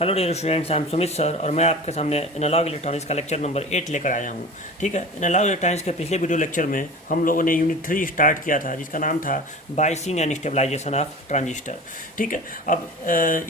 Hello dear students, I am Sumit sir और मैं आपके सामने एनालॉग इलेक्ट्रॉनिक्स का लेक्चर नंबर 8 लेकर आया हूँ। ठीक है, एनालॉग इलेक्ट्रॉनिक्स के पिछले वीडियो लेक्चर में हम लोगों ने यूनिट 3 स्टार्ट किया था जिसका नाम था biasing and stabilisation of transistor. ठीक है, अब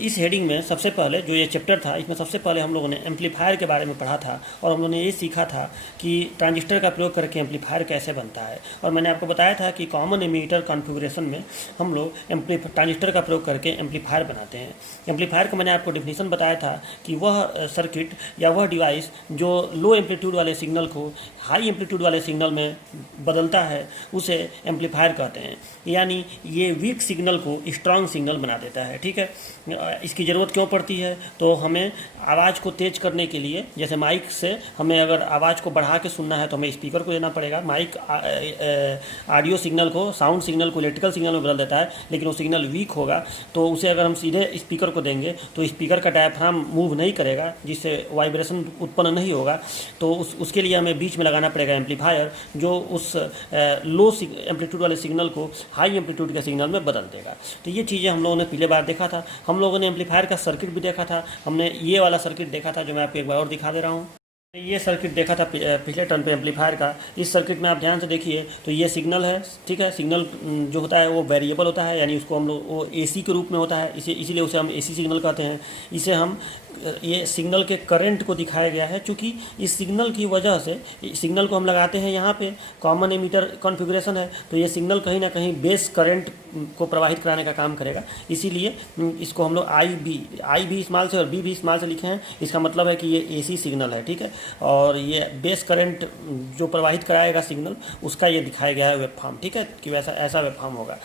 इस हेडिंग में सबसे पहले जो ये चैप्टर था इसमें सबसे पहले हम लोगों ने एम्पलीफायर के बारे में पढ़ा था और हम लोगों ने ये सीखा था कि ट्रांजिस्टर का प्रयोग करके एम्पलीफायर कैसे बनता है। और मैंने आपको बताया था कि कॉमन एमीटर कॉन्फ़िगरेशन में हम लोग ट्रांजिस्टर का प्रयोग करके एम्पलीफायर बनाते हैं। एम्पलीफायर का मैंने आपको डिफिनीशन बताया था कि वह सर्किट या वह डिवाइस जो लो एम्पलीट्यूड वाले सिग्नल को हाई एम्पलीट्यूड वाले सिग्नल में बदलता है उसे एम्पलीफायर कहते हैं। यानी ये वीक सिग्नल को स्ट्रांग सिग्नल बना देता है। ठीक है, इसकी ज़रूरत क्यों पड़ती है? तो हमें आवाज़ को तेज करने के लिए, जैसे माइक से हमें अगर आवाज़ को बढ़ा के सुनना है तो हमें स्पीकर को देना पड़ेगा। माइक ऑडियो सिग्नल को, साउंड सिग्नल को इलेक्ट्रिकल सिग्नल में बदल देता है, लेकिन वो सिग्नल वीक होगा तो उसे अगर हम सीधे स्पीकर को देंगे तो स्पीकर का डायफ्राम मूव नहीं करेगा, जिससे वाइब्रेशन उत्पन्न नहीं होगा। तो उसके लिए हमें बीच में लगाना पड़ेगा एम्पलीफायर जो उस लो एम्पलीट्यूड वाले सिग्नल को हाई एम्पलीट्यूड के सिग्नल में बदल देगा। तो ये चीज़ें हम लोगों ने पिछले बार देखा था। हम लोगों ने एम्पलीफायर का सर्किट भी देखा था। हमने ये वाला सर्किट देखा था जो मैं आपको एक बार और दिखा दे रहा हूँ। ये सर्किट देखा था पिछले टर्न पे एम्पलीफायर का। इस सर्किट में आप ध्यान से देखिए तो ये सिग्नल है। ठीक है, सिग्नल जो होता है वो वेरिएबल होता है, यानी उसको हम लोग वो एसी के रूप में होता है, इसीलिए उसे हम एसी सिग्नल कहते हैं। इसे हम ये सिग्नल के करंट को दिखाया गया है, क्योंकि इस सिग्नल की वजह से सिग्नल को हम लगाते हैं यहाँ पे कॉमन एमीटर कॉन्फ़िगरेशन है, तो ये सिग्नल कहीं ना कहीं बेस करंट को प्रवाहित कराने का काम करेगा। इसीलिए इसको हम लोग आई भी स्मॉल से और बी भी स्मॉल से लिखे हैं। इसका मतलब है कि ये एसी सिग्नल है। ठीक है, और ये बेस करंट जो प्रवाहित कराएगा सिग्नल, उसका ये दिखाया गया है वेब फॉर्म। ठीक है, कि वैसा ऐसा वेब फॉर्म होगा।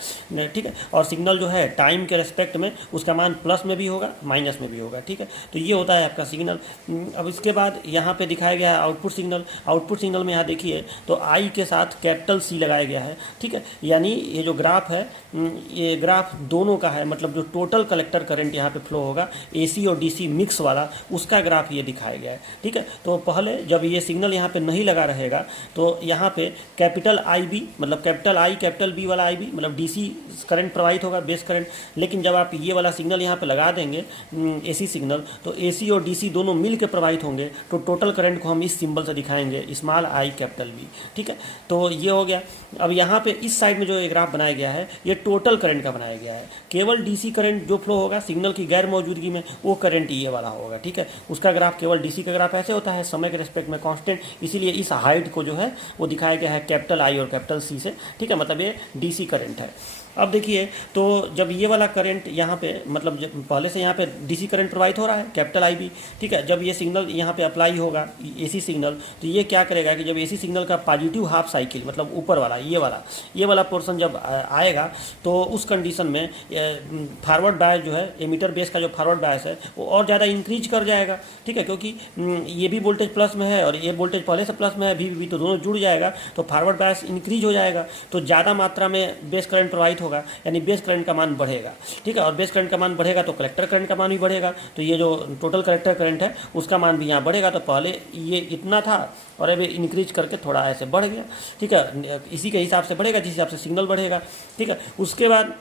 ठीक है, और सिग्नल जो है टाइम के रेस्पेक्ट में उसका मान प्लस में भी होगा, माइनस में भी होगा। ठीक है, तो ये होता है आपका सिग्नल। अब इसके बाद यहाँ पे दिखाया गया है आउटपुट सिग्नल। आउटपुट सिग्नल में यहाँ देखिए तो आई के साथ कैपिटल सी लगाया गया है। ठीक है, यानी ये जो ग्राफ है ये ग्राफ दोनों का है, मतलब जो टोटल कलेक्टर करंट यहाँ पे फ्लो होगा एसी और डीसी मिक्स वाला, उसका ग्राफ ये दिखाया गया है। ठीक है, तो पहले जब ये सिग्नल यहाँ पे नहीं लगा रहेगा तो यहाँ पे कैपिटल आई बी, मतलब कैपिटल आई कैपिटल बी वाला आई बी, मतलब डीसी करंट प्रवाहित होगा, बेस करंट। लेकिन जब आप ये वाला सिग्नल यहाँ पे लगा देंगे एसी सिग्नल, तो एसी और डीसी दोनों मिल के प्रवाहित होंगे, तो टोटल करंट को हम इस सिंबल से दिखाएंगे, स्मॉल आई कैपिटल बी। ठीक है, तो ये हो गया। अब यहाँ पे इस साइड में जो एक ग्राफ बनाया गया है ये टोटल करंट का बनाया गया है। केवल डीसी करंट जो फ्लो होगा सिग्नल की गैर मौजूदगी में, वो करंट ये वाला होगा। ठीक है, उसका ग्राफ केवल डीसी का ग्राफ ऐसे होता है समय के रेस्पेक्ट में कांस्टेंट, इसीलिए इस हाइट को जो है वो दिखाया गया है कैपिटल आई और कैपिटल सी से। ठीक है, मतलब ये डीसी करंट है। अब देखिए तो जब ये वाला करंट यहाँ पे, मतलब जब पहले से यहाँ पे डीसी करंट प्रवाहित हो रहा है कैपिटल आई बी। ठीक है, जब ये सिग्नल यहाँ पे अप्लाई होगा एसी सिग्नल, तो ये क्या करेगा कि जब एसी सिग्नल का पॉजिटिव हाफ साइकिल, मतलब ऊपर वाला ये वाला पोर्शन जब आएगा तो उस कंडीशन में फॉरवर्ड बायस जो है, एमीटर बेस का जो फॉरवर्ड बायस है वो और ज़्यादा इंक्रीज कर जाएगा। ठीक है, क्योंकि ये भी वोल्टेज प्लस में है और ये वोल्टेज पहले से प्लस में है, भी तो दोनों जुड़ जाएगा, तो फॉरवर्ड बायस इंक्रीज हो जाएगा, तो ज़्यादा मात्रा में बेस करंट प्रवाहित होगा, यानी बेस करंट का मान बढ़ेगा। ठीक है, और बेस करंट का मान बढ़ेगा तो कलेक्टर करंट का मान भी बढ़ेगा, तो ये जो टोटल कलेक्टर करंट है उसका मान भी यहाँ बढ़ेगा। तो पहले ये इतना था और अभी इंक्रीज करके थोड़ा ऐसे बढ़ गया। ठीक है, इसी के हिसाब से बढ़ेगा जिस हिसाब से सिग्नल बढ़ेगा। ठीक है, उसके बाद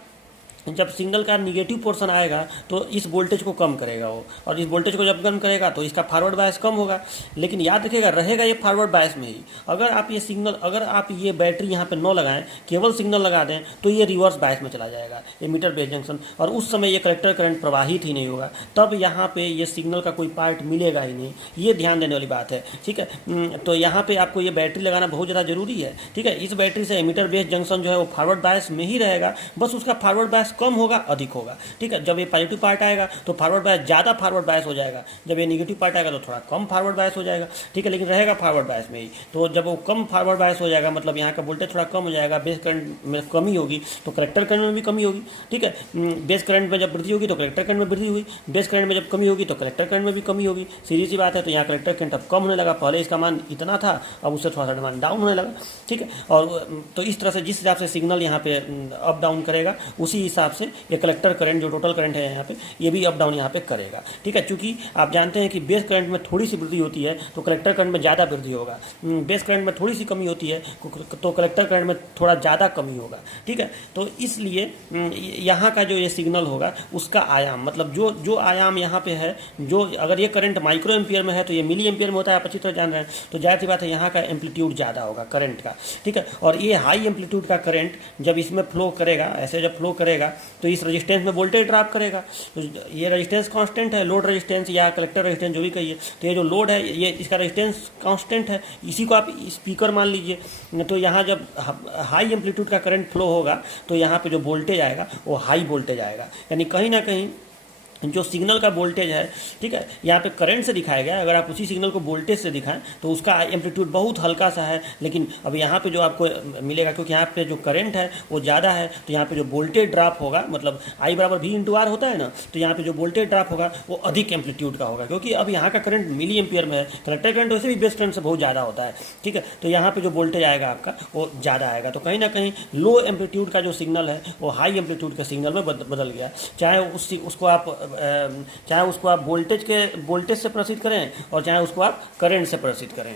जब सिग्नल का निगेटिव पोर्शन आएगा तो इस वोल्टेज को कम करेगा वो, और इस वोल्टेज को जब कम करेगा तो इसका फॉरवर्ड बायस कम होगा। लेकिन याद रखिएगा रहेगा ये फॉरवर्ड बायस में ही। अगर आप ये बैटरी यहाँ पे न लगाएं, केवल सिग्नल लगा दें, तो ये रिवर्स बायस में चला जाएगा एमीटर बेस जंक्शन, और उस समय ये कलेक्टर करंट प्रवाहित ही नहीं होगा, तब यहाँ पे ये सिग्नल का कोई पार्ट मिलेगा ही नहीं। ये ध्यान देने वाली बात है। ठीक है, तो यहाँ पे आपको ये बैटरी लगाना बहुत ज़्यादा जरूरी है। ठीक है, इस बैटरी से एमीटर बेस जंक्शन जो है वो फॉरवर्ड बायस में ही रहेगा, बस उसका फॉरवर्ड बायस कम होगा अधिक होगा। ठीक है, जब ये पॉजिटिव पार्ट आएगा तो फॉरवर्ड बायस ज़्यादा फॉरवर्ड बायस हो जाएगा, जब ये नेगेटिव पार्ट आएगा तो थोड़ा कम फॉरवर्ड बायस हो जाएगा। ठीक है, लेकिन रहेगा फॉरवर्ड बायस में ही। तो जब वो कम फॉरवर्ड बायस हो जाएगा, मतलब यहाँ का वोल्टेज थोड़ा कम हो जाएगा, बेस करंट में कमी होगी तो कलेक्टर करंट में भी कमी होगी। ठीक है, बेस करंट में जब वृद्धि होगी तो कलेक्टर करंट में वृद्धि हुई, बेस करंट में जब कमी होगी तो कलेक्टर करंट में भी कमी होगी। सीधी सी बात है। तो यहाँ कलेक्टर करंट अब कम होने लगा, पहले इसका मान इतना था, अब उससे थोड़ा सा मान डाउन होने लगा। ठीक है, और तो इस तरह से जिस हिसाब से सिग्नल यहाँ पे अप डाउन करेगा उसी हिसाब से ये कलेक्टर करंट जो टोटल करंट है यहाँ पे ये भी अप डाउन यहाँ पे करेगा। ठीक है, चूँकि आप जानते हैं कि बेस करंट में थोड़ी सी वृद्धि होती है तो कलेक्टर करंट में ज़्यादा वृद्धि होगा, बेस करंट में थोड़ी सी कमी होती है तो कलेक्टर करंट में थोड़ा ज़्यादा कमी होगा। ठीक है, तो इसलिए यहाँ का जो ये सिग्नल होगा उसका आयाम, मतलब जो आयाम यहाँ पे है, जो अगर ये करंट माइक्रो एम्पियर में है तो ये मिली एम्पियर में होता है, आप अच्छी तरह जान रहे हैं, तो जाहिर सी बात है यहाँ का एम्पलीट्यूड ज़्यादा होगा करंट का। ठीक है, और ये हाई एम्पलीट्यूड का करंट जब इसमें फ्लो करेगा, ऐसे जब फ्लो करेगा तो इस रेजिस्टेंस में वोल्टेज ड्रॉप करेगा। तो ये रेजिस्टेंस कांस्टेंट है, लोड रेजिस्टेंस या कलेक्टर रेजिस्टेंस जो भी कहिए, तो ये जो लोड है ये इसका रेजिस्टेंस कांस्टेंट है, इसी को आप स्पीकर मान लीजिए। तो यहाँ जब हाई एम्पलीट्यूड का करंट फ्लो होगा तो यहाँ पे जो वोल्टेज आएगा वो हाई वोल्टेज आएगा, यानी कहीं ना कहीं जो सिग्नल का वोल्टेज है, ठीक है, यहाँ पे करंट से दिखाया गया, अगर आप उसी सिग्नल को वोल्टेज से दिखाएं तो उसका एम्पलीट्यूड बहुत हल्का सा है, लेकिन अब यहाँ पे जो आपको मिलेगा, क्योंकि यहाँ पे जो करंट है वो ज़्यादा है, तो यहाँ पे जो वोल्टेज ड्रॉप होगा, मतलब I बराबर V इंटू R होता है ना, तो यहाँ पे जो वोल्टेज ड्रॉप होगा वो अधिक एम्पलीट्यूड का होगा, क्योंकि अब यहाँ का करंट मिली एम्पियर में है, कलेक्टर करंट वैसे भी बेस करंट से बहुत ज़्यादा होता है। ठीक है, तो यहाँ पर जो वोल्टेज आएगा आपका वो ज़्यादा आएगा, तो कहीं ना कहीं लो एम्पलीट्यूड का जो सिग्नल है वो हाई एम्पलीट्यूड के सिग्नल में बदल गया, चाहे उसको आप वोल्टेज से प्रसिद्ध करें और चाहे उसको आप करंट से प्रसिद्ध करें।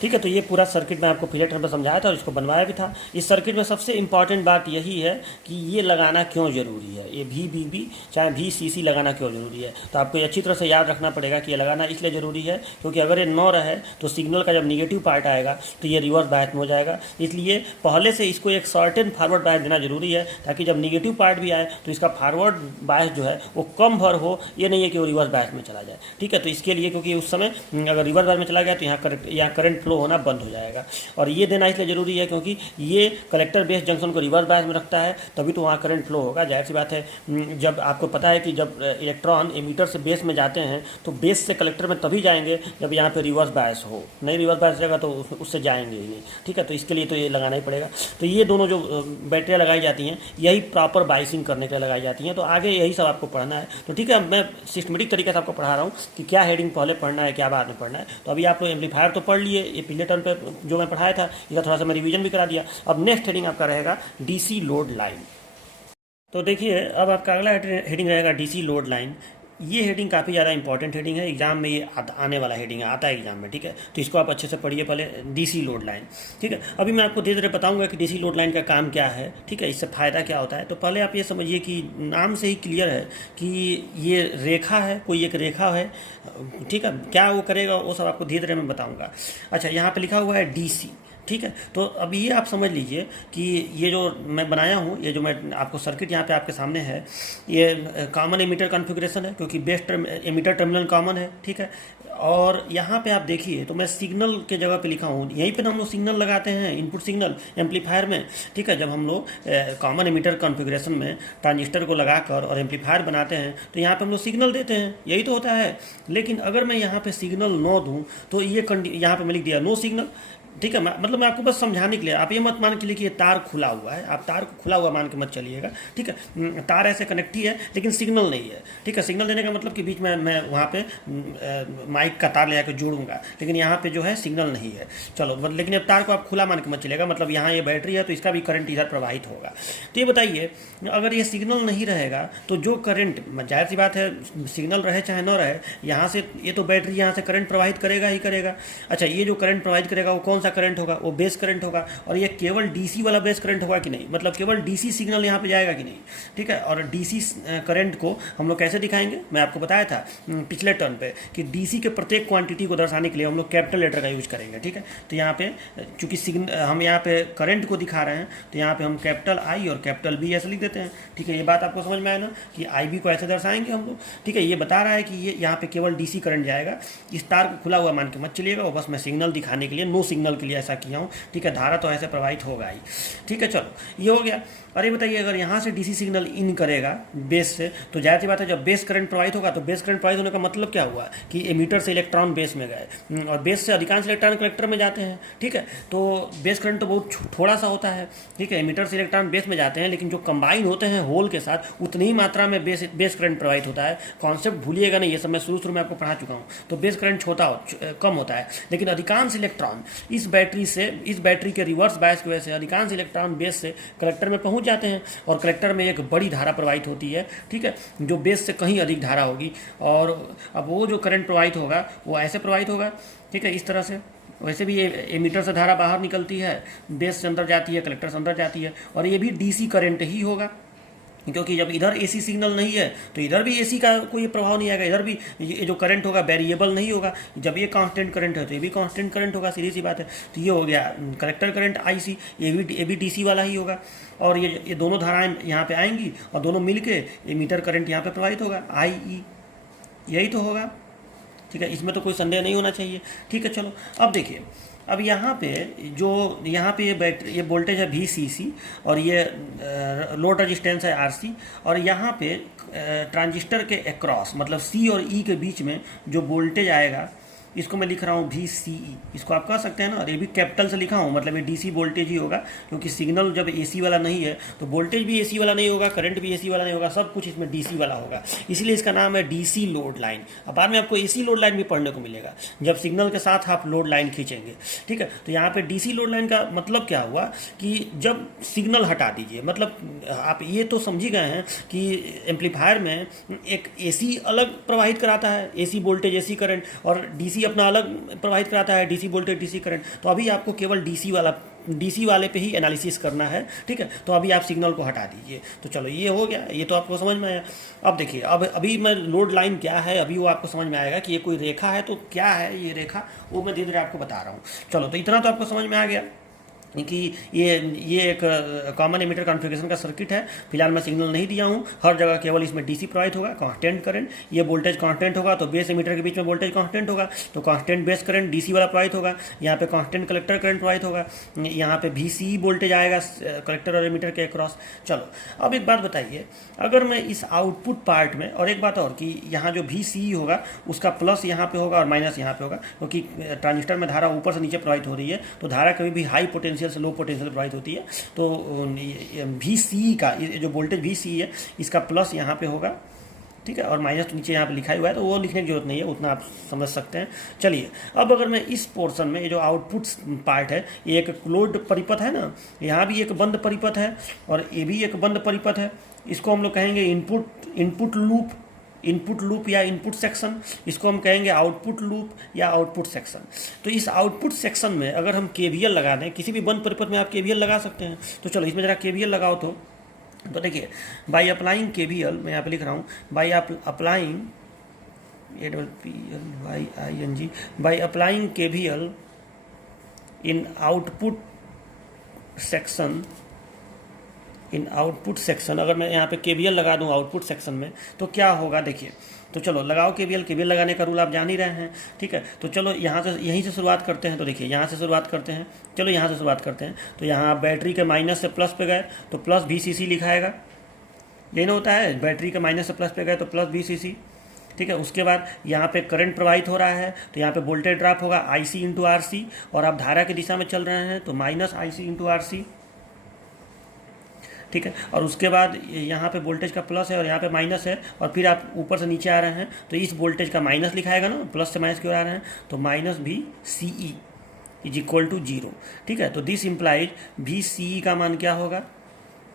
ठीक है, तो ये पूरा सर्किट मैं आपको पिछले टर्म पर समझाया था और इसको बनवाया भी था। इस सर्किट में सबसे इंपॉर्टेंट बात यही है कि ये लगाना क्यों ज़रूरी है, ये VBB चाहे VCC लगाना क्यों ज़रूरी है। तो आपको अच्छी तरह से याद रखना पड़ेगा कि ये लगाना इसलिए ज़रूरी है क्योंकि अगर ये न रहे तो सिग्नल का जब निगेटिव पार्ट आएगा तो ये रिवर्स बायस में हो जाएगा, इसलिए पहले से इसको एक सर्टेन फॉरवर्ड बायस देना जरूरी है, ताकि जब निगेटिव पार्ट भी आए तो इसका फॉरवर्ड बायस जो है वो कम भर हो, ये नहीं है कि वो रिवर्स बायस में चला जाए। ठीक है, तो इसके लिए, क्योंकि उस समय अगर रिवर्स बायस में चला गया तो यहाँ करंट फ्लो होना बंद हो जाएगा, और ये देना इसलिए ज़रूरी है क्योंकि ये कलेक्टर बेस जंक्शन को रिवर्स बायस में रखता है, तभी तो वहाँ करंट फ्लो होगा। जाहिर सी बात है, जब आपको पता है कि जब इलेक्ट्रॉन एमीटर से बेस में जाते हैं तो बेस से कलेक्टर में तभी जाएंगे जब यहाँ पे रिवर्स बायस हो, नहीं रिवर्स बायस रहेगा तो उससे जाएंगे ही नहीं। ठीक है, तो इसके लिए तो ये लगाना ही पड़ेगा। तो ये दोनों जो बैटरियाँ लगाई जाती हैं यही प्रॉपर बाइसिंग करने के लिए लगाई जाती हैं, तो आगे यही सब आपको पढ़ना है। तो ठीक है, मैं सिस्टमेटिक तरीके से आपको पढ़ा रहा हूँ कि क्या हेडिंग पहले पढ़ना है, क्या बाद में पढ़ना है। तो अभी आप लोग एम्पलीफायर तो पढ़ लिए, ये पिछले टर्म पे जो मैं पढ़ाया था इसका थोड़ा सा मैं रिवीजन भी करा दिया। अब नेक्स्ट हेडिंग आपका रहेगा DC लोड लाइन। तो देखिए, अब आपका अगला हेडिंग रहेगा DC लोड लाइन। ये हेडिंग काफ़ी ज़्यादा इंपॉर्टेंट हेडिंग है, एग्जाम में ये आने वाला हेडिंग है, आता है एग्जाम में। ठीक है, तो इसको आप अच्छे से पढ़िए पहले, DC लोड लाइन। ठीक है, अभी मैं आपको धीरे धीरे बताऊंगा कि DC लोड लाइन का काम क्या है। ठीक है, इससे फ़ायदा क्या होता है। तो पहले आप ये समझिए कि नाम से ही क्लियर है कि ये रेखा है, कोई एक रेखा है। ठीक है, क्या वो करेगा वो सब आपको धीरे धीरे मैं बताऊँगा। अच्छा, यहाँ पर लिखा हुआ है DC। ठीक है, तो अब ये आप समझ लीजिए कि ये जो मैं बनाया हूँ, ये जो मैं आपको सर्किट यहाँ पे आपके सामने है, ये कॉमन एमीटर कॉन्फ़िगरेशन है क्योंकि बेस एमीटर टर्मिनल कॉमन है। ठीक है, और यहाँ पे आप देखिए तो मैं सिग्नल के जगह पे लिखा हूँ, यहीं पे हम लोग सिग्नल लगाते हैं, इनपुट सिग्नल एम्पलीफायर में। ठीक है, जब हम लोग कॉमन एमीटर कॉन्फ़िगरेशन में ट्रांजिस्टर को लगाकर और एम्पलीफायर बनाते हैं तो यहाँ पे हम लोग सिग्नल देते हैं, यही तो होता है। लेकिन अगर मैं यहाँ पे सिग्नल नो दूँ तो ये यहाँ पे मैं लिख दिया नो सिग्नल। ठीक है, मतलब मैं आपको बस समझाने के लिए, आप ये मत मान के लिए कि ये तार खुला हुआ है, आप तार को खुला हुआ मान के मत चलिएगा। ठीक है, तार ऐसे कनेक्ट ही है लेकिन सिग्नल नहीं है। ठीक है, सिग्नल देने का मतलब कि बीच में मैं वहाँ पे माइक का तार ले जाकर जोड़ूंगा, लेकिन यहाँ पे जो है सिग्नल नहीं है। चलो, लेकिन अब तार को आप खुला मान के मत चलिएगा, मतलब यहाँ ये बैटरी है तो इसका भी करंट इधर प्रवाहित होगा। तो ये बताइए, अगर ये सिग्नल नहीं रहेगा तो जो करंट, जाहिर सी बात है सिग्नल रहे चाहे न रहे, यहाँ से ये तो बैटरी यहाँ से करंट प्रवाहित करेगा ही करेगा। अच्छा, ये जो करंट प्रवाहित करेगा वो कौन सा करंट होगा, वो बेस करंट होगा, और ये केवल DC वाला बेस करंट होगा कि नहीं, मतलब केवल DC सिग्नल यहाँ पे जाएगा कि नहीं। ठीक है, और DC करंट को हम लोग कैसे दिखाएंगे, मैं आपको बताया था पिछले टर्म पे कि DC के प्रत्येक क्वांटिटी को दर्शाने के लिए हम लोग कैपिटल लेटर का यूज करेंगे। ठीक है, तो यहाँ पे चूंकि हम यहाँ पे करंट को दिखा रहे हैं तो यहाँ पे हम कैपिटल I और कैपिटल B ऐसे लिख देते हैं। ठीक है, ये बात आपको समझ में आया ना कि IB को ऐसे दर्शाएंगे हम लोग। ठीक है, ये बता रहा है कि ये यहाँ पे केवल DC करंट जाएगा, इस तार को खुला हुआ मान के मत चलिएगा, वो बस मैं सिग्नल दिखाने के लिए, नो सिग्नल के लिए ऐसा किया हूँ। ठीक है, धारा तो ऐसे प्रवाहित होगा ही। ठीक है, चलो ये हो गया। अरे बताइए, अगर यहाँ से DC सिग्नल इन करेगा बेस से तो जाहिर सी बात है जब बेस करंट प्रवाहित होगा तो बेस करंट प्रवाहित होने का मतलब क्या हुआ कि एमीटर से इलेक्ट्रॉन बेस में गए और बेस से अधिकांश इलेक्ट्रॉन कलेक्टर में जाते हैं। ठीक है, तो बेस करंट तो बहुत थोड़ा सा होता है। ठीक है, एमीटर से इलेक्ट्रॉन बेस में जाते हैं, लेकिन जो कंबाइन होते हैं होल के साथ उतनी ही मात्रा में बेस करंट प्रवाहित होता है। कॉन्सेप्ट भूलिएगा नहीं, ये सब मैं शुरू में आपको पढ़ा चुका हूँ। तो बेस करंट कम होता है, लेकिन अधिकांश इलेक्ट्रॉन इस बैटरी के रिवर्स बायस की वजह से अधिकांश इलेक्ट्रॉन बेस से कलेक्टर में पहुंच जाते हैं और कलेक्टर में एक बड़ी धारा प्रवाहित होती है, ठीक है, जो बेस से कहीं अधिक धारा होगी। और अब वो जो करंट प्रवाहित होगा वो ऐसे प्रवाहित होगा, ठीक है, इस तरह से। वैसे भी ये एमीटर से धारा बाहर निकलती है, बेस से अंदर जाती है, कलेक्टर से अंदर जाती है, और ये भी डीसी करंट ही होगा, क्योंकि जब इधर एसी सिग्नल नहीं है तो इधर भी एसी का कोई प्रभाव नहीं आएगा, इधर भी ये जो करंट होगा वेरिएबल नहीं होगा। जब ये कांस्टेंट करंट है तो ये भी कांस्टेंट करंट होगा, सीधी सी बात है। तो ये हो गया कलेक्टर करंट आईसी, ये भी डीसी वाला ही होगा, और ये दोनों धाराएं यहाँ पे आएंगी और दोनों मिलके एमीटर करंट यहाँ पे प्रवाहित होगा, आई, यही तो होगा, ठीक है, इसमें तो कोई संदेह नहीं होना चाहिए, ठीक है। चलो अब देखिए, अब यहाँ पे ये बैटरी, ये वोल्टेज है VCC और ये लोड रेजिस्टेंस है RC, और यहाँ पे ट्रांजिस्टर के अक्रॉस मतलब C और E के बीच में जो वोल्टेज आएगा इसको मैं लिख रहा हूँ VCE, इसको आप कह सकते हैं ना, और ये भी कैपिटल से लिखा हूँ, मतलब ये DC वोल्टेज ही होगा, क्योंकि सिग्नल जब AC वाला नहीं है तो वोल्टेज भी AC वाला नहीं होगा, करंट भी AC वाला नहीं होगा, सब कुछ इसमें DC वाला होगा, इसलिए इसका नाम है DC लोड लाइन। अब बाद में आपको AC लोड लाइन भी पढ़ने को मिलेगा जब सिग्नल के साथ आप लोड लाइन खींचेंगे, ठीक है। तो यहाँ पे DC लोड लाइन का मतलब क्या हुआ कि जब सिग्नल हटा दीजिए, मतलब आप ये तो समझ ही गए हैं कि एम्पलीफायर में एक AC अलग प्रवाहित कराता है, AC वोल्टेज AC करंट, और DC अपना अलग प्रवाहित कराता है, DC वोल्टेज DC करंट। तो अभी आपको केवल DC वाले पे ही एनालिसिस करना है, ठीक है। तो अभी आप सिग्नल को हटा दीजिए। तो चलो ये हो गया, ये तो आपको समझ में आया। अब देखिए, अब अभी मैं लोड लाइन क्या है अभी वो आपको समझ में आएगा कि ये कोई रेखा है, तो क्या है ये रेखा, वो मैं धीरे धीरे आपको बता रहा हूँ। चलो, तो इतना तो आपको समझ में आ गया कि ये एक कॉमन एमिटर कॉन्फ़िगरेशन का सर्किट है। फिलहाल मैं सिग्नल नहीं दिया हूँ, हर जगह केवल इसमें डीसी प्रवाहित होगा, कांस्टेंट करंट, ये वोल्टेज कांस्टेंट होगा तो बेस एमिटर के बीच में वोल्टेज कांस्टेंट होगा, तो कांस्टेंट बेस करंट डीसी वाला प्रवाहित होगा। यहाँ पे कांस्टेंट कलेक्टर करंट प्रवाहित होगा, यहाँ पे VCE वोल्टेज आएगा कलेक्टर और एमिटर के अक्रॉस। चलो, अब एक बात बताइए, अगर मैं इस आउटपुट पार्ट में, और एक बात और कि यहाँ जो VCE होगा उसका प्लस यहाँ पे होगा और माइनस यहाँ पे होगा, क्योंकि ट्रांजिस्टर में धारा ऊपर से नीचे प्रवाहित हो रही है, तो धारा कभी भी हाई पोटेंशियल से लो पोटेंशियल प्रवाहित होती है। तो VCE का जो वोल्टेज VCE है इसका प्लस यहाँ पे होगा, ठीक है, और माइनस तो नीचे यहाँ पे लिखा हुआ है, तो वो लिखने की जरूरत नहीं है, उतना आप समझ सकते हैं। चलिए, अब अगर मैं इस पोर्शन में ये जो आउटपुट पार्ट है, ये एक क्लोज्ड परिपथ है ना, यहाँ भी एक बंद परिपथ है और ये भी एक बंद परिपथ है, इसको हम लोग कहेंगे इनपुट लूप या इनपुट सेक्शन, इसको हम कहेंगे आउटपुट लूप या आउटपुट सेक्शन। तो इस आउटपुट सेक्शन में अगर हम KVL लगा दें, किसी भी बंद परिपथ में आप KVL लगा सकते हैं, तो चलो इसमें जरा KVL लगाओ। तो देखिए, बाई अप्लाइंग KVL, मैं यहाँ पे लिख रहा हूँ, by applying APPLYING, by applying KVL in output section, अगर मैं यहाँ पे KVL लगा दूँ आउटपुट सेक्शन में तो क्या होगा, देखिए। तो चलो लगाओ KVL लगाने का रूल आप जान ही रहे हैं, ठीक है। तो चलो यहीं से शुरुआत करते हैं। तो देखिए, यहाँ से शुरुआत करते हैं, चलो यहाँ से शुरुआत करते हैं। तो यहाँ बैटरी के माइनस से प्लस पे गए तो प्लस VCC लिखाएगा, यही ना होता है, बैटरी के माइनस से प्लस पे गए तो प्लस VCC, ठीक है। उसके बाद यहाँ पे करंट प्रवाहित हो रहा है तो यहाँ पे वोल्टेज ड्रॉप होगा IC इंटू RC, और आप धारा की दिशा में चल रहे हैं तो माइनस IC इंटू RC, ठीक है। और उसके बाद यहाँ पे वोल्टेज का प्लस है और यहाँ पे माइनस है, और फिर आप ऊपर से नीचे आ रहे हैं तो इस वोल्टेज का माइनस लिखाएगा ना, प्लस से माइनस की ओर आ रहे हैं तो minus VCE is equal to 0, ठीक है। तो दिस इम्प्लाइज VCE का मान क्या होगा,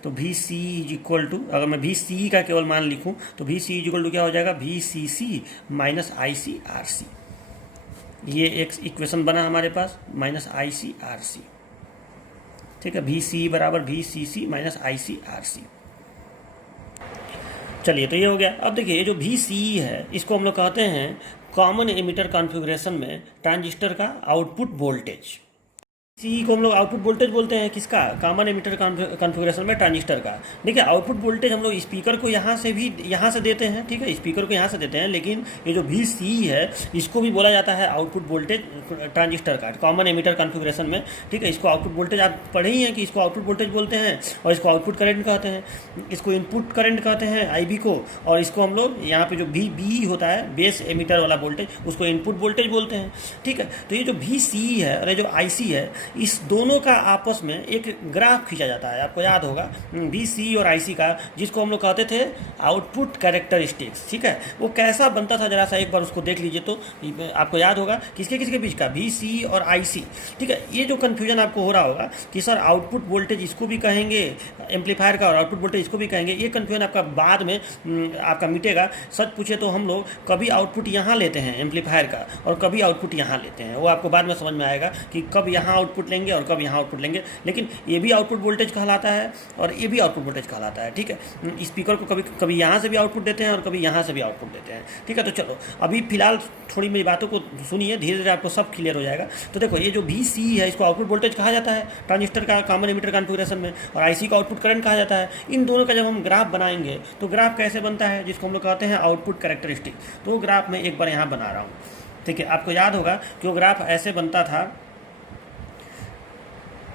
तो VCE इज इक्वल टू, अगर मैं VCE का केवल मान लिखूँ तो VCE इज इक्वल टू क्या हो जाएगा, VCC माइनस IC RC। ये एक इक्वेशन बना हमारे पास, माइनस IC RC, ठीक है। VCE बराबर VCC माइनस IC RC। चलिए, तो ये हो गया। अब देखिए, ये जो VCE है इसको हम लोग कहते हैं कॉमन एमिटर कॉन्फ़िगरेशन में ट्रांजिस्टर का आउटपुट वोल्टेज। CE को हम लोग आउटपुट वोल्टेज बोलते हैं, किसका, कॉमन एमिटर कॉन्फ़िगरेशन में ट्रांजिस्टर का। देखिए, आउटपुट वोल्टेज हम लोग स्पीकर को यहाँ से देते हैं, ठीक है, स्पीकर को यहाँ से देते हैं, लेकिन ये जो VCE है इसको भी बोला जाता है आउटपुट वोल्टेज ट्रांजिस्टर का, कॉमन एमिटर कॉन्फ़िगरेशन में, ठीक है। इसको आउटपुट वोल्टेज आप पढ़े ही हैं कि इसको आउटपुट वोल्टेज बोलते हैं, और इसको आउटपुट करंट कहते हैं, इसको इनपुट करंट कहते हैं IB को, और इसको हम लोग यहाँ पे जो BE होता है बेस एमिटर वाला वोल्टेज, उसको इनपुट वोल्टेज बोलते हैं, ठीक है। तो ये जो VCE है और ये जो IC है, इस दोनों का आपस में एक ग्राफ खींचा जाता है। आपको याद होगा BC और IC का, जिसको हम लोग कहते थे आउटपुट कैरेक्टरिस्टिक्स, ठीक है। वो कैसा बनता था जरा सा एक बार उसको देख लीजिए तो आपको याद होगा किसके किसके बीच का, BC और IC, ठीक है। ये जो कन्फ्यूजन आपको हो रहा होगा कि सर आउटपुट वोल्टेज इसको भी कहेंगे एम्पलीफायर का और आउटपुट वोल्टेज इसको भी कहेंगे, ये कन्फ्यूजन आपका बाद में आपका मिटेगा। सच पूछे तो हम लोग कभी आउटपुट यहाँ लेते हैं एम्पलीफायर का और कभी आउटपुट यहाँ लेते हैं, वो आपको बाद में समझ में आएगा कि कब यहाँ आउटपुट लेंगे और कब यहाँ आउटपुट लेंगे। लेकिन ये भी आउटपुट वोल्टेज कहलाता है और ये भी आउटपुट वोल्टेज कहलाता है, ठीक है। स्पीकर को कभी कभी यहाँ से भी आउटपुट देते हैं और कभी यहाँ से भी आउटपुट देते हैं, ठीक है। तो चलो अभी फिलहाल थोड़ी मेरी बातों को सुनिए, धीरे धीरे आपको सब क्लियर हो जाएगा। तो देखो ये जो BC है इसको आउटपुट वोल्टेज कहा जाता है ट्रांजिस्टर का कॉमन एमिटर कॉन्फ़िगरेशन में, और IC का आउटपुट करंट कहा जाता है। इन दोनों का जब हम ग्राफ बनाएंगे तो ग्राफ कैसे बनता है, जिसको हम लोग कहते हैं आउटपुट कैरेक्टरिस्टिक। तो ग्राफ मैं एक बार यहाँ बना रहा हूँ, ठीक है। आपको याद होगा कि वो ग्राफ ऐसे बनता था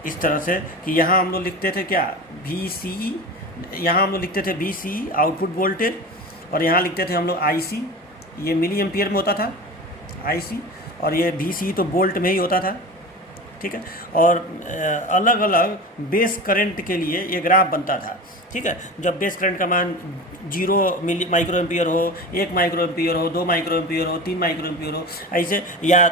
इस तरह से कि यहाँ हम लोग लिखते थे क्या, BC, यहाँ हम लोग लिखते थे BC आउटपुट वोल्टेज, और यहाँ लिखते थे हम लोग IC, ये मिली एम्पियर में होता था IC, और ये BC तो वोल्ट में ही होता था, ठीक है। और अलग अलग बेस करंट के लिए ये ग्राफ बनता था, ठीक है। जब बेस करंट का मान 0 मिली माइक्रो एम्पियर हो, 1 माइक्रो एम्पियर हो, 2 माइक्रो एम्पियर हो, 3 माइक्रो एम्पियर हो, ऐसे, या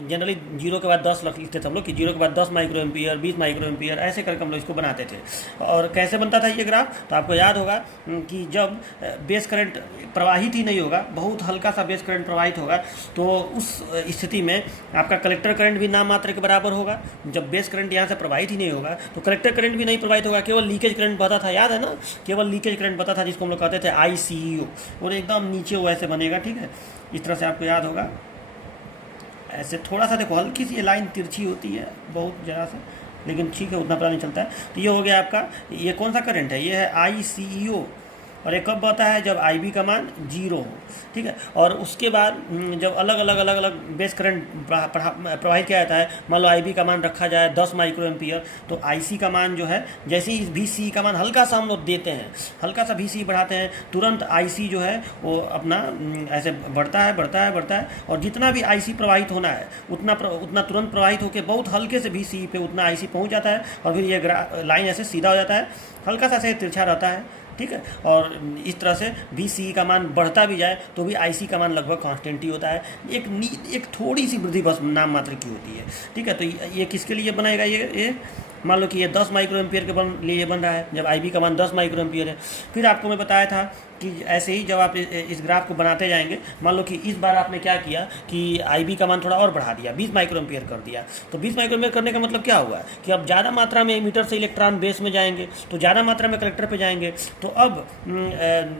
जनरली 0 के बाद 10 लिखते थे हम लोग कि 0 के बाद 10 माइक्रो एम्पियर, 20 माइक्रो एम्पियर, ऐसे करके हम लोग इसको बनाते थे। और कैसे बनता था ये ग्राफ, तो आपको याद होगा कि जब बेस करंट प्रवाहित ही नहीं होगा, बहुत हल्का सा बेस करंट प्रवाहित होगा, तो उस स्थिति में आपका कलेक्टर करंट भी नाम मात्र के बराबर होगा। जब बेस करंट यहाँ से प्रवाहित ही नहीं होगा तो कलेक्टर करंट भी नहीं प्रवाहित होगा, केवल लीकेज करंट बहता था, याद है ना, केवल लीकेज करंट बता था, जिसको हम लोग कहते थे ICEO, और एकदम नीचे वो ऐसे बनेगा, ठीक है। इस तरह से आपको याद होगा, ऐसे थोड़ा सा देखो हल्की सी ये लाइन तिरछी होती है बहुत जरा सा, लेकिन ठीक है उतना पता नहीं चलता है। तो ये हो गया आपका, ये कौन सा करंट है, ये है ICEO, और ये कब बता है, जब IB का मान 0 हो, ठीक है। और उसके बाद जब अलग अलग बेस करंट प्रवाहित किया जाता है, मान लो IB का मान रखा जाए 10 माइक्रो एम्पियर, तो IC का मान जो है, जैसे ही BC का मान हल्का सा हम लोग देते हैं, हल्का सा BC बढ़ाते हैं, तुरंत IC जो है वो अपना ऐसे बढ़ता है, और जितना भी IC प्रवाहित होना है उतना तुरंत प्रवाहित होकर बहुत हल्के से BC पे उतना IC पहुँच जाता है, और फिर ये लाइन ऐसे सीधा हो जाता है, हल्का सा से तिरछा रहता है, ठीक है। और इस तरह से BC का मान बढ़ता भी जाए तो भी IC का मान लगभग कांस्टेंट ही होता है, एक थोड़ी सी वृद्धि बस नाम मात्र की होती है, ठीक है। तो ये किसके लिए बनाएगा, ये मान लो कि ये 10 माइक्रो एम्पियर के लिए बन रहा है, जब IB का मान 10 माइक्रो एम्पियर है। फिर आपको मैं बताया था कि ऐसे ही जब आप इस ग्राफ को बनाते जाएंगे, मान लो कि इस बार आपने क्या किया कि IB का मान थोड़ा और बढ़ा दिया, 20 माइक्रो एम्पियर कर दिया। तो 20 माइक्रो एम्पियर करने का मतलब क्या हुआ कि अब ज़्यादा मात्रा में एमीटर से इलेक्ट्रॉन बेस में जाएंगे, तो ज़्यादा मात्रा में कलेक्टर पे जाएंगे, तो अब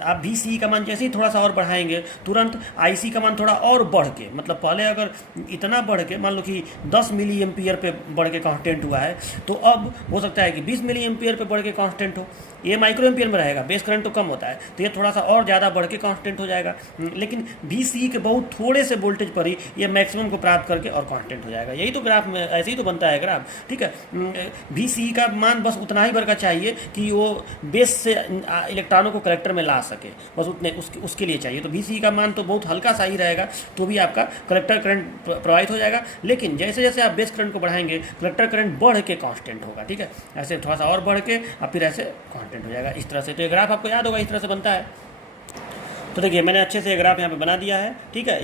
आप BC का मान जैसे ही थोड़ा सा और बढ़ाएंगे, तुरंत IC का मान थोड़ा और बढ़ के, मतलब पहले अगर इतना बढ़ के मान लो कि 10 मिली एम्पियर पे बढ़ के कांस्टेंट हुआ है, तो अब हो सकता है कि 20 मिली एम्पियर पे बढ़ के कांस्टेंट हो। ये माइक्रो एम्पियर में रहेगा, बेस करंट तो कम होता है, तो ये थोड़ा सा और ज़्यादा बढ़ के कांस्टेंट हो जाएगा। लेकिन BC के बहुत थोड़े से वोल्टेज पर ही ये मैक्सिमम को प्राप्त करके और कांस्टेंट हो जाएगा। यही तो ग्राफ में ऐसे ही तो बनता है ग्राफ, ठीक है। BC का मान बस उतना ही बढ़ चाहिए कि वो बेस से इलेक्ट्रॉनों को कलेक्टर में ला सके, बस उतने उसके लिए चाहिए। तो BC का मान तो बहुत हल्का सा ही रहेगा, तो भी आपका कलेक्टर करंट प्रवाहित हो जाएगा। लेकिन जैसे जैसे आप बेस करंट को बढ़ाएंगे, कलेक्टर करंट बढ़ के कांस्टेंट होगा, ठीक है। ऐसे थोड़ा सा और बढ़ के और फिर ऐसे कांस्टेंट हो जाएगा, इस तरह से। तो ये ग्राफ आपको याद होगा इस तरह से बनता है। तो देखिए मैंने अच्छे से ग्राफ यहाँ पे बना दिया है, ठीक है।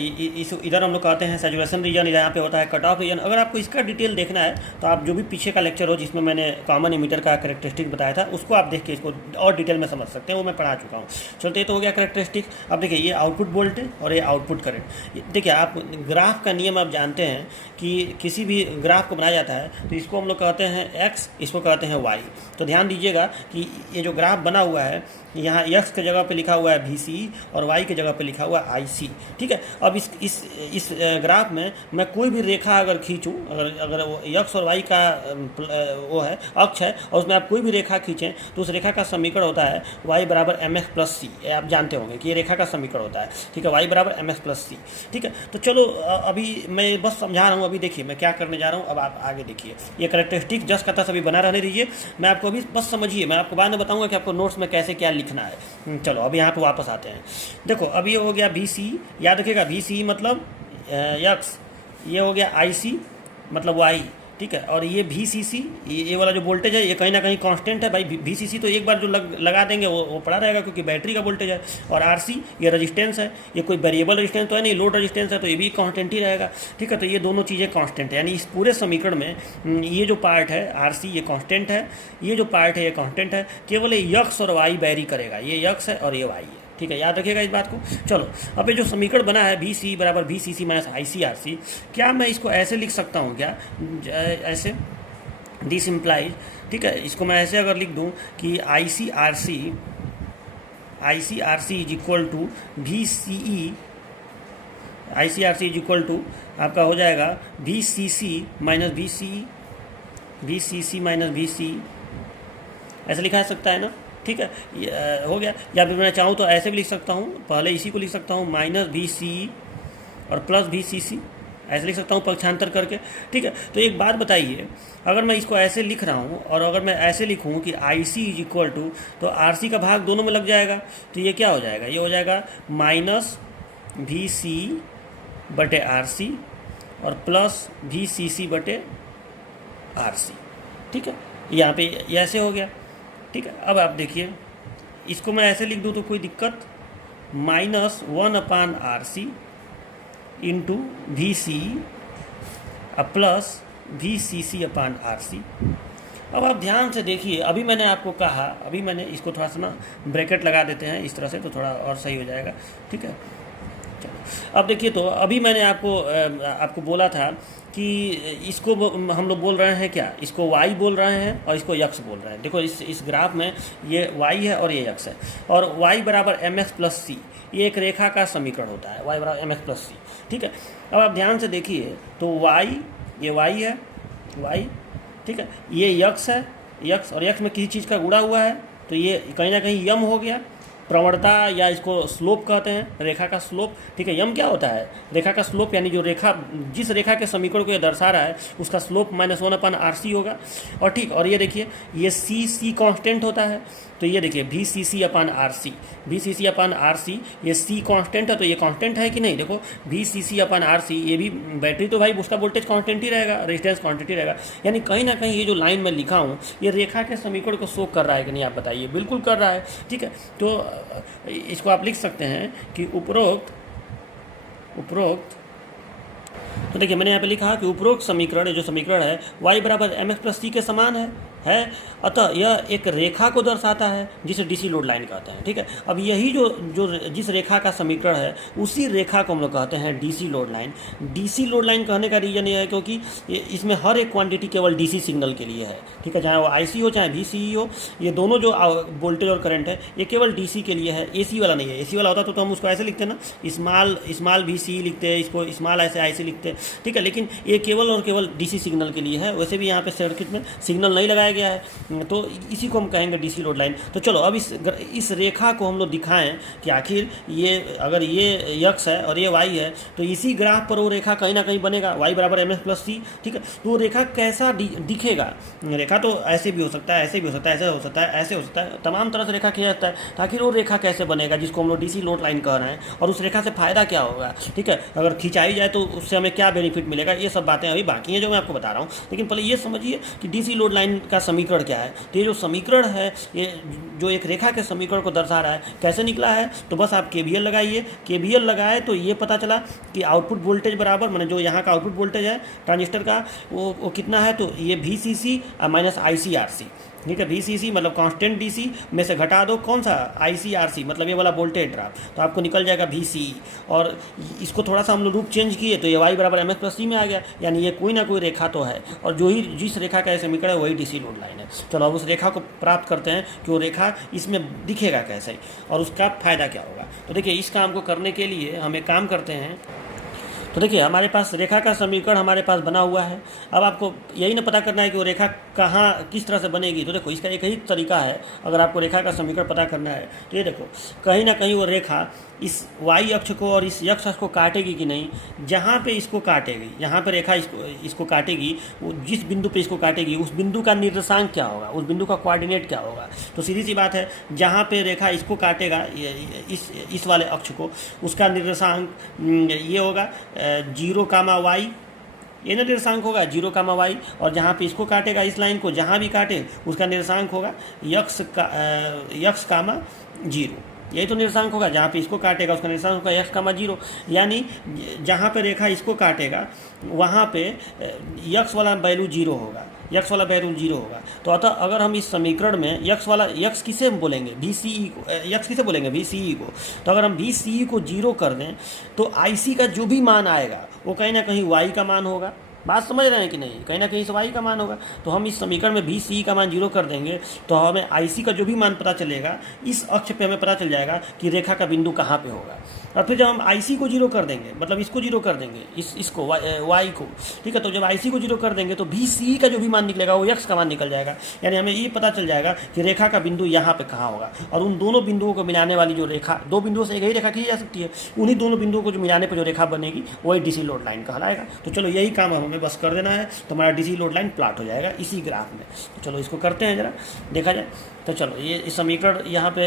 इधर हम लोग कहते हैं सैचुरेशन रीजन, यहाँ पे होता है कट ऑफ रीजन। अगर आपको इसका डिटेल देखना है तो आप जो भी पीछे का लेक्चर हो जिसमें मैंने कॉमन एमिटर का कैरेक्टरिस्टिक बताया था, उसको आप देख के इसको और डिटेल में समझ सकते हैं, वो मैं पढ़ा चुका हूँ। चलते तो हो गया कैरेक्टरिस्टिक। अब देखिए ये आउटपुट वोल्टेज और ये आउटपुट करंट। देखिए आप ग्राफ का नियम आप जानते हैं कि किसी भी ग्राफ को बनाया जाता है तो इसको हम लोग कहते हैं एक्स, इसको कहते हैं वाई। तो ध्यान दीजिएगा कि ये जो ग्राफ बना हुआ है, यहाँ एक्स के जगह पे लिखा हुआ है BC और वाई के जगह पे लिखा हुआ है IC, ठीक है। अब इस ग्राफ में मैं कोई भी रेखा अगर खींचूँ, अगर वो एक्स और वाई का वो है अक्ष है, और उसमें आप कोई भी रेखा खींचें तो उस रेखा का समीकरण होता है y बराबर mx प्लस c। आप जानते होंगे कि ये रेखा का समीकरण होता है, ठीक है, y बराबर mx प्लस c, ठीक है। तो चलो अभी मैं बस समझा रहा हूँ, अभी देखिए मैं क्या करने जा रहा हूँ। अब आप आगे देखिए, ये कैरेक्टरिस्टिक जस्ट का सभी बना रहने दीजिए, मैं आपको अभी बस समझिए, मैं आपको बाद में बताऊँगा कि आपको नोट्स में कैसे क्या लिखना है। चलो अब यहाँ पर वापस आते हैं। देखो अब ये हो गया BC, याद रखिएगा BC मतलब x, ये हो गया IC मतलब Y, ठीक है। और ये VCC, ये वाला जो वोल्टेज है ये कहीं ना कहीं कांस्टेंट है भाई। VCC तो एक बार जो लगा देंगे वो पड़ा रहेगा, क्योंकि बैटरी का वोल्टेज है। और RC ये रेजिस्टेंस है, ये कोई वेरिएबल रेजिस्टेंस तो है नहीं, लोड रेजिस्टेंस है, तो ये भी कांस्टेंट ही रहेगा, ठीक है। तो ये दोनों चीज़ें कांस्टेंट है, यानी इस पूरे समीकरण में ये जो पार्ट है RC ये कांस्टेंट है, ये जो पार्ट है ये कांस्टेंट है। केवल ये x और y वेरी करेगा, ये x है और ये y है, ठीक है। याद रखिएगा इस बात को। चलो अब ये जो समीकरण बना है VC बराबर VCC माइनस ICRC, क्या मैं इसको ऐसे लिख सकता हूँ क्या, ऐसे दिस इम्प्लाइज, ठीक है। इसको मैं ऐसे अगर लिख दूँ कि ICRC is equal to VCE, ICRC is equal to आपका हो जाएगा VCC minus VCE, VCC minus VCE, ऐसे लिखा जा सकता है ना, ठीक है। हो गया। या फिर मैं चाहूँ तो ऐसे भी लिख सकता हूँ, पहले इसी को लिख सकता हूँ माइनस VCE और प्लस VCC, ऐसे लिख सकता हूँ पक्षांतर करके, ठीक है। तो एक बात बताइए, अगर मैं इसको ऐसे लिख रहा हूँ और अगर मैं ऐसे लिखूँ कि IC इज इक्वल टू, तो RC का भाग दोनों में लग जाएगा, तो ये क्या हो जाएगा, ये हो जाएगा माइनस VCE बटे RC और प्लस VCC बटे RC, ठीक है। यहाँ पे ये ऐसे हो गया, ठीक है। अब आप देखिए, इसको मैं ऐसे लिख दूँ तो कोई दिक्कत, -1/RC into VCE plus VCC/RC। अब आप ध्यान से देखिए, अभी मैंने आपको कहा, अभी मैंने इसको थोड़ा सा ना ब्रैकेट लगा देते हैं इस तरह से, तो थोड़ा और सही हो जाएगा, ठीक है। चलो अब देखिए, तो अभी मैंने आपको बोला था कि इसको हम लोग बोल रहे हैं क्या, इसको y बोल रहे हैं और इसको x बोल रहे हैं। देखो इस ग्राफ में ये y है और ये x है, और y बराबर mx प्लस c, ये एक रेखा का समीकरण होता है, y बराबर mx प्लस c, ठीक है। अब आप ध्यान से देखिए, तो y, ये y है, y, ठीक है, ये x है, x, और x में किसी चीज़ का गुणा हुआ है, तो ये कहीं ना कहीं यम हो गया, प्रवणता या इसको स्लोप कहते हैं, रेखा का स्लोप, ठीक है। यम क्या होता है, रेखा का स्लोप, यानी जो रेखा, जिस रेखा के समीकरण को ये दर्शा रहा है उसका स्लोप -1/RC होगा। और ठीक, और ये देखिए ये C कांस्टेंट होता है, तो ये देखिए VCC/RC, VCC/RC, ये C कांस्टेंट है, तो ये कांस्टेंट है कि नहीं, देखो VCC/RC, ये भी बैटरी तो भाई उसका वोल्टेज कांस्टेंट ही रहेगा, रेजिस्टेंस कांस्टेंट ही रहेगा, यानी कहीं ना कहीं ये जो लाइन में लिखा हूँ ये रेखा के समीकरण को शो कर रहा है कि नहीं, आप बताइए। बिल्कुल कर रहा है, ठीक है। तो इसको आप लिख सकते हैं कि उपरोक्त, तो देखिए मैंने यहाँ पे लिखा कि उपरोक्त समीकरण, जो समीकरण है y बराबर mx प्लस c के समान है, अतः यह एक रेखा को दर्शाता है जिसे डीसी लोड लाइन कहते हैं, ठीक है। अब यही जो जिस रेखा का समीकरण है उसी रेखा को हम लोग कहते हैं DC load line. DC load line कहने का रीजन ये है क्योंकि इसमें हर एक क्वांटिटी केवल डीसी सिग्नल के लिए है, ठीक है, चाहे वो आईसी हो चाहे VCE हो, ये दोनों जो वोल्टेज और करंट है ये केवल डीसी के लिए है, एसी वाला नहीं है। एसी वाला होता तो हम उसको ऐसे लिखते ना, स्मॉल VCE लिखते हैं, इसको स्मॉल ऐसे आईसी लिखते हैं, ठीक है, लेकिन ये केवल और केवल डीसी सिग्नल के लिए है। वैसे भी यहाँ पे सर्किट में सिग्नल नहीं लगाया गया है, तो इसी को हम कहेंगे डीसी लोड लाइन। तो चलो अब इस रेखा को हम लोग दिखाएं कि आखिर ये, अगर ये x है और ये y है, तो इसी ग्राफ पर वो रेखा कहीं ना कहीं बनेगा, y बराबर mx प्लस c, ठीक है। तो वो रेखा कैसा दिखेगा, रेखा तो ऐसे भी हो सकता है, ऐसे भी हो सकता है, ऐसे हो सकता है, ऐसे हो सकता है, तमाम तरह से रेखा किया जाता है। तो आखिर वो रेखा कैसे बनेगा जिसको हम लोग डीसी लोड लाइन कह रहे हैं, और उस रेखा से फ़ायदा क्या होगा, ठीक है, अगर खिंचाई जाए तो उससे हमें क्या बेनिफिट मिलेगा, ये सब बातें अभी बाकी हैं जो मैं आपको बता रहा हूँ। लेकिन पहले ये समझिए कि डीसी लोड लाइन का समीकरण क्या है। तो ये जो समीकरण है, ये जो एक रेखा के समीकरण को दर्शा रहा है, कैसे निकला है, तो बस आप KVL लगाइए। KVL लगाए तो ये पता चला कि आउटपुट वोल्टेज बराबर, मैंने जो यहाँ का आउटपुट वोल्टेज है ट्रांजिस्टर का वो कितना है, तो ये VCC माइनस ICRC, ठीक है। VCC मतलब कांस्टेंट डीसी में से घटा दो कौन सा, ICRC मतलब ये वाला वोल्टेज ड्रॉप, तो आपको निकल जाएगा VCE। और इसको थोड़ा सा हम लोग रूप चेंज किए तो ये y बराबर mx प्लस c में आ गया, यानी ये कोई ना कोई रेखा तो है, और जिस रेखा का समीकरण है वही डीसी लोड लाइन है। चलो अब उस रेखा को प्राप्त करते हैं कि वो रेखा इसमें दिखेगा कैसे और उसका फ़ायदा क्या होगा। तो देखिए इस काम को करने के लिए हम एक काम करते हैं। तो देखिए हमारे पास रेखा का समीकरण हमारे पास बना हुआ है। अब आपको यही ना पता करना है कि वो रेखा कहाँ किस तरह से बनेगी। तो देखो इसका एक ही तरीका है, अगर आपको रेखा का समीकरण पता करना है तो ये देखो, कहीं ना कहीं वो रेखा इस y अक्ष को और इस x अक्ष को काटेगी कि नहीं। जहाँ पे इसको काटेगी, यहाँ पे रेखा इसको काटेगी, वो जिस बिंदु पे इसको काटेगी उस बिंदु का निर्देशांक क्या होगा, उस बिंदु का कोऑर्डिनेट क्या होगा। तो सीधी सी बात है, जहाँ पे रेखा इसको काटेगा इस वाले अक्ष को, उसका निर्देशांक ये होगा 0, y, ये ना निर्देशांक होगा 0 कामा वाई, और जहाँ पे इसको काटेगा इस लाइन को जहाँ भी काटे उसका निर्देशांक होगा यक्स कामा 0। यही तो निर्देशांक होगा, जहाँ पे इसको काटेगा उसका निर्देशांक होगा यक्स कामा 0। यानी जहाँ पे रेखा इसको काटेगा वहाँ पे यक्स वाला वैल्यू 0 होगा, यक्स वाला वैल्यू 0 होगा। तो अतः अगर हम इस समीकरण में यक्स किसे बोलेंगे, वी सी ई को, यक्स किसे बोलेंगे, वी सी ई को। तो अगर हम वी सी ई को 0 कर दें तो आई सी का जो भी मान आएगा वो कहीं ना कहीं वाई का मान होगा। बात समझ रहे हैं कि नहीं, कहीं ना कहीं से वाई का मान होगा। तो हम इस समीकरण में भी सी का मान 0 कर देंगे तो हमें आई सी का जो भी मान पता चलेगा इस अक्ष पे हमें पता चल जाएगा कि रेखा का बिंदु कहाँ पे होगा। और फिर जब हम आई सी को 0 कर देंगे, मतलब इसको 0 कर देंगे, इसको वाई को, ठीक है, तो जब आई सी को 0 कर देंगे तो भी सी का जो भी मान निकलेगा वो यक्स का मान निकल जाएगा। यानी हमें ये पता चल जाएगा कि रेखा का बिंदु यहाँ पे कहाँ होगा। और उन दोनों बिंदुओं को मिलाने वाली जो रेखा, दो बिंदुओं से एक ही रेखा खींची जा सकती है, उन्हीं दोनों बिंदुओं को जो मिलाने पर जो रेखा बनेगी वही डीसी लोड लाइन कहलाएगा। तो चलो यही काम हमें बस कर देना है, तो हमारा डीसी लोड लाइन प्लॉट हो जाएगा इसी ग्राफ में। तो चलो इसको करते हैं जरा, देखा जाए। तो चलो ये इस समीकरण यहाँ पे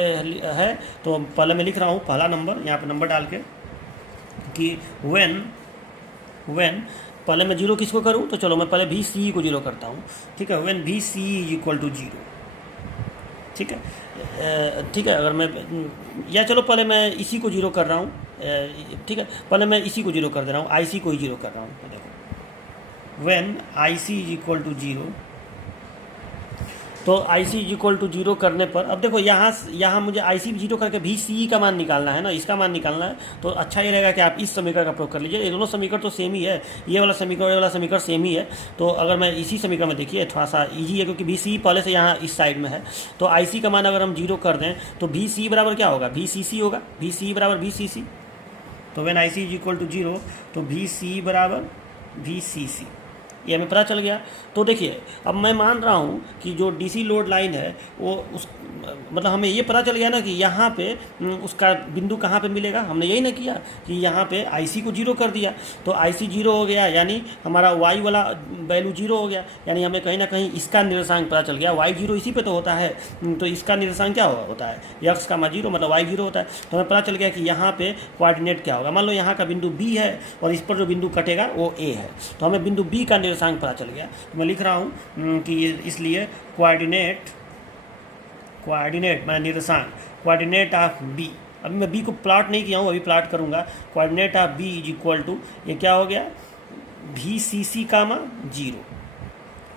है, तो पहले मैं लिख रहा हूँ पहला नंबर, यहाँ पे नंबर डाल के कि व्हेन पहले मैं 0 किसको करूँ, तो चलो मैं पहले भी सी को 0 करता हूँ, ठीक है। व्हेन भी सी इज इक्वल टू 0, ठीक है, ठीक है। अगर मैं, या चलो पहले मैं इसी को 0 कर रहा हूँ, ठीक है, पहले मैं इसी को 0 कर दे रहा हूँ, आई सी को ही 0 कर रहा हूँ। तो देखो when I C is equal to 0, तो I C is equal to 0 करने पर अब देखो यहाँ मुझे आई सी 0 करके भी सी का मान निकालना है ना, इसका मान निकालना है। तो अच्छा ये रहेगा कि आप इस समीकरण का प्रयोग कर लीजिए। ये दोनों समीकरण तो सेम ही है, ये वाला समीकरण, ये वाला समीकरण सेम ही है। तो अगर मैं इसी समीकरण में, देखिए थोड़ा सा ईजी है क्योंकि भी सी पहले से यहाँ इस साइड में है। तो आई सी का मान अगर हम 0 कर दें तो भी सी बराबर क्या होगा, भी सी सी होगा, भी सी बराबर भी सी सी। तो when I C is equal to 0 तो भी सी बराबर भी सी सी, ये हमें पता चल गया। तो देखिए अब मैं मान रहा हूँ कि जो डीसी लोड लाइन है वो उस, मतलब हमें ये पता चल गया ना कि यहाँ पे उसका बिंदु कहाँ पे मिलेगा। हमने यही ना किया कि यहाँ पे आईसी को 0 कर दिया, तो आईसी 0 हो गया, यानी हमारा वाई वाला वैल्यू 0 हो गया। यानी हमें कहीं ना कहीं इसका निर्देशांक पता चल गया, वाई 0 इसी पे तो होता है, तो इसका निर्देशांक क्या होता है, यक्स का मा 0 मतलब वाई 0 होता है। तो हमें पता चल गया कि यहाँ पे कोऑर्डिनेट क्या होगा। मान लो यहाँ का बिंदु बी है और इस पर जो बिंदु कटेगा वो ए है, तो हमें बिंदु बी का निर्देशांक पता चल गया। तो मैं लिख रहा हूँ कि इसलिए कोऑर्डिनेट मैं निर्देशांक कोऑर्डिनेट ऑफ बी, अभी मैं बी को प्लॉट नहीं किया हूँ, अभी प्लॉट करूँगा। Coordinate of B is equal to, ये क्या हो गया, भी सी सी कामा 0,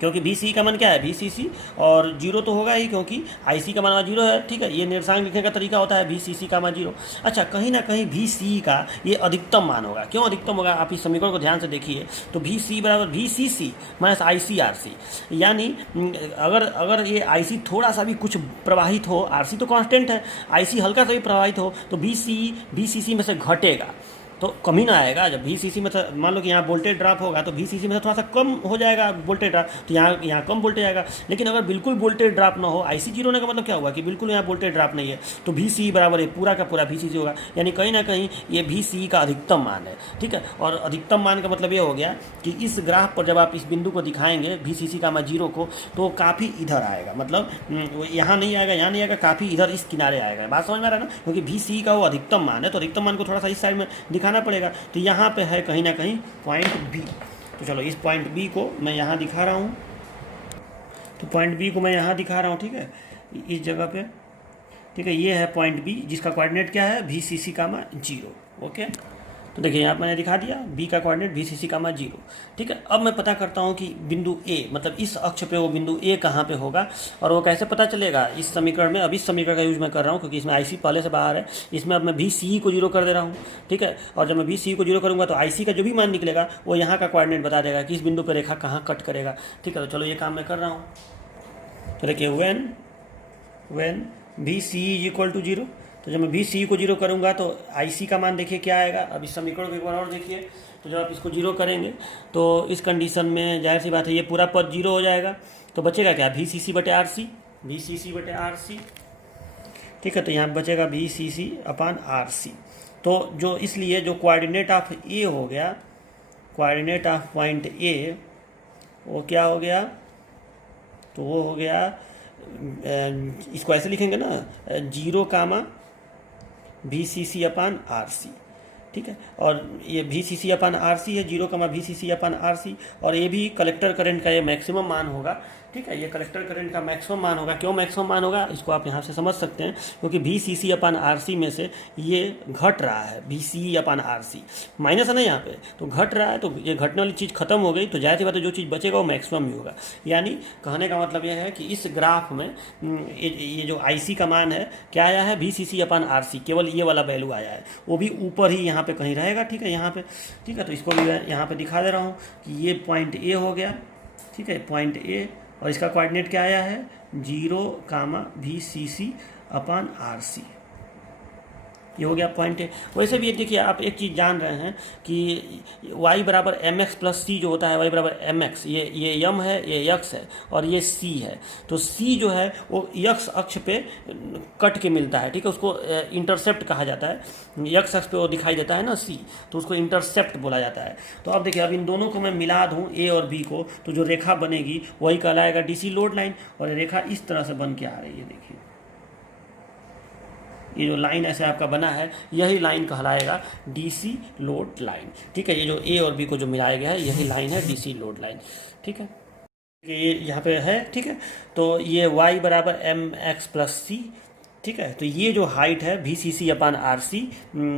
क्योंकि भी सी का मान क्या है, भी सी सी, और 0 तो होगा ही क्योंकि आई सी का मान 0 है, ठीक है। ये निर्देशांक लिखने का तरीका होता है भी सी सी का मान 0। अच्छा, कहीं ना कहीं भी सी का ये अधिकतम मान होगा। क्यों अधिकतम होगा, आप इस समीकरण को ध्यान से देखिए। तो भी सी बराबर भी सी सी माइनस आई सी आर सी, यानी अगर ये आई सी थोड़ा सा भी कुछ प्रवाहित हो, आर सी तो कॉन्स्टेंट है, आई सी हल्का सा भी प्रवाहित हो तो भी सी सी में से घटेगा, तो कम ही ना आएगा। जब भी सी सी में मान लो कि यहाँ वोल्टेज ड्रॉप होगा तो भी सी सी में से थोड़ा सा कम हो जाएगा वोल्टेज ड्रॉप, तो यहाँ कम वोल्टेज आएगा। लेकिन अगर बिल्कुल वोल्टेज ड्रॉप ना हो, आई सी 0 होने का मतलब क्या हुआ कि बिल्कुल यहाँ वोल्टेज ड्रॉप नहीं है, तो भी सी बराबर है पूरा का पूरा भी सी सी होगा। यानी कहीं ना कहीं ये भी सी का अधिकतम मान है, ठीक है। और अधिकतम मान का मतलब ये हो गया कि इस ग्राफ पर जब आप इस बिंदु को दिखाएंगे भी सी सी का मान 0 को, तो काफ़ी इधर आएगा, मतलब यहाँ नहीं आएगा, यहाँ नहीं आएगा, काफ़ी इधर इस किनारे आएगा। बात समझ में आ रहा है ना, क्योंकि भी सी का वो अधिकतम मान है, तो अधिकतम मान को थोड़ा सा इस साइड में दिखाना पड़ेगा। तो यहाँ पे है कहीं ना कहीं पॉइंट बी। तो चलो इस पॉइंट बी को मैं यहाँ दिखा रहा हूँ, तो पॉइंट बी को मैं यहाँ दिखा रहा हूँ, ठीक है, इस जगह पे, ठीक है। ये है पॉइंट बी जिसका कोऑर्डिनेट क्या है, भी सी सी कामा 0, ओके। तो देखिए यहाँ मैंने दिखा दिया बी का कोऑर्डिनेट भी सी सी कामा 0, ठीक है। अब मैं पता करता हूँ कि बिंदु ए, मतलब इस अक्ष पे वो बिंदु ए कहाँ पे होगा, और वो कैसे पता चलेगा इस समीकरण में। अब इस समीकरण का यूज मैं कर रहा हूँ क्योंकि इसमें आई सी पहले से बाहर है, इसमें अब मैं भी सी को 0 कर दे रहा हूँ, ठीक है। और जब मैं भी सी को 0 करूँगा तो आई सी का जो भी मान निकलेगा वो यहाँ का कोऑर्डिनेट बता देगा कि इस बिंदु पर रेखा कहाँ कट करेगा, ठीक है। तो चलो ये काम मैं कर रहा हूँ। तो देखिए व्हेन भी सी इज इक्वल टू 0, तो जब मैं भी सी को 0 करूँगा तो आई सी का मान देखिए क्या आएगा। अब इस समीकरण को एक बार और देखिए, तो जब आप इसको 0 करेंगे तो इस कंडीशन में जाहिर सी बात है ये पूरा पद 0 हो जाएगा, तो बचेगा क्या, भी सी सी बटे आर सी, भी सी सी बटे आर सी, ठीक है। तो यहाँ बचेगा भी सी सी अपान आर सी। तो जो इसलिए जो कोऑर्डिनेट ऑफ ए हो गया, कोऑर्डिनेट ऑफ पॉइंट ए वो क्या हो गया, तो वो हो गया, इसको ऐसे लिखेंगे ना, 0 कामा भी सी सी अपान आर सी, ठीक है। और ये VCC/RC है, 0, VCC/RC, और ये भी कलेक्टर करंट का ये मैक्सिमम मान होगा, ठीक है। ये कलेक्टर करंट का मैक्सिमम मान होगा। क्यों मैक्सिमम मान होगा इसको आप यहाँ से समझ सकते हैं, क्योंकि VCC/RC में से ये घट रहा है, VCE/RC माइनस है ना यहाँ पे, तो घट रहा है, तो ये घटने वाली चीज़ खत्म हो गई, तो जाहिर सी बात है जो चीज़ बचेगा वो मैक्सिमम ही होगा। यानी कहने का मतलब यह है कि इस ग्राफ में ये जो IC का मान है क्या आया है, VCC/RC, केवल ये वाला वैल्यू आया है, वो भी ऊपर ही यहाँ पे कहीं रहेगा, ठीक है, यहाँ पे, ठीक है। तो इसको भी मैं यहाँ पे दिखा दे रहा हूँ कि ये पॉइंट A हो गया, ठीक है, पॉइंट A, और इसका कोऑर्डिनेट क्या आया है, 0, VCC/RC, ये हो गया पॉइंट है। वैसे भी देखिए आप एक चीज़ जान रहे हैं कि y=mx+c जो होता है, y=mx, ये यम है, ये यक्स है, और ये c है। तो c जो है वो यक्स अक्ष पे कट के मिलता है, ठीक है, उसको इंटरसेप्ट कहा जाता है। यक्स अक्ष पे वो दिखाई देता है ना c, तो उसको इंटरसेप्ट बोला जाता है। तो अब देखिए, अब इन दोनों को मैं मिला दूँ a और b को, तो जो रेखा बनेगी वही कहलाएगा DC लोड लाइन, और रेखा इस तरह से बन के आ रही है। देखिए ये जो लाइन ऐसे आपका बना है, यही लाइन कहलाएगा DC लोड लाइन, ठीक है। ये जो A और B को जो मिलाया गया है, यही लाइन है DC लोड लाइन, ठीक है। ये यहाँ पे है, ठीक है। तो ये y=mx+c, ठीक है। तो ये जो हाइट है VCC/RC,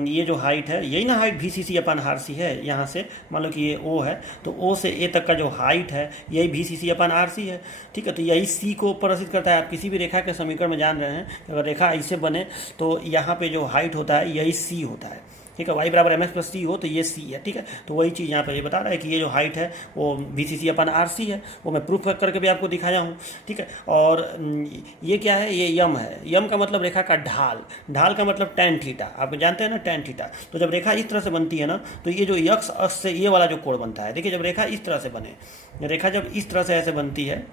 ये जो हाइट है, यही ना हाइट VCC/RC है। यहाँ से मान लो कि ये O है, तो O से A तक का जो हाइट है यही VCC/RC है, ठीक है। तो यही C को प्रदर्शित करता है। आप किसी भी रेखा के समीकरण में जान रहे हैं, अगर रेखा ऐसे बने तो यहाँ पे जो हाइट होता है यही C होता है, ठीक है। y=mx+c हो तो ये c है, ठीक है। तो वही चीज़ यहाँ पर ये बता रहा है कि ये जो हाइट है वो VCC/RC है, वो मैं प्रूफ करके भी आपको दिखाया हूँ, ठीक है। और ये क्या है, ये यम है। यम का मतलब रेखा का ढाल, ढाल का मतलब tan थीटा, आप जानते हैं ना tan थीटा। तो जब रेखा इस तरह से बनती है ना, तो ये जो यक्स अक्ष से ये वाला जो कोण बनता है, देखिए जब रेखा इस तरह से बने, रेखा जब इस तरह से ऐसे बनती है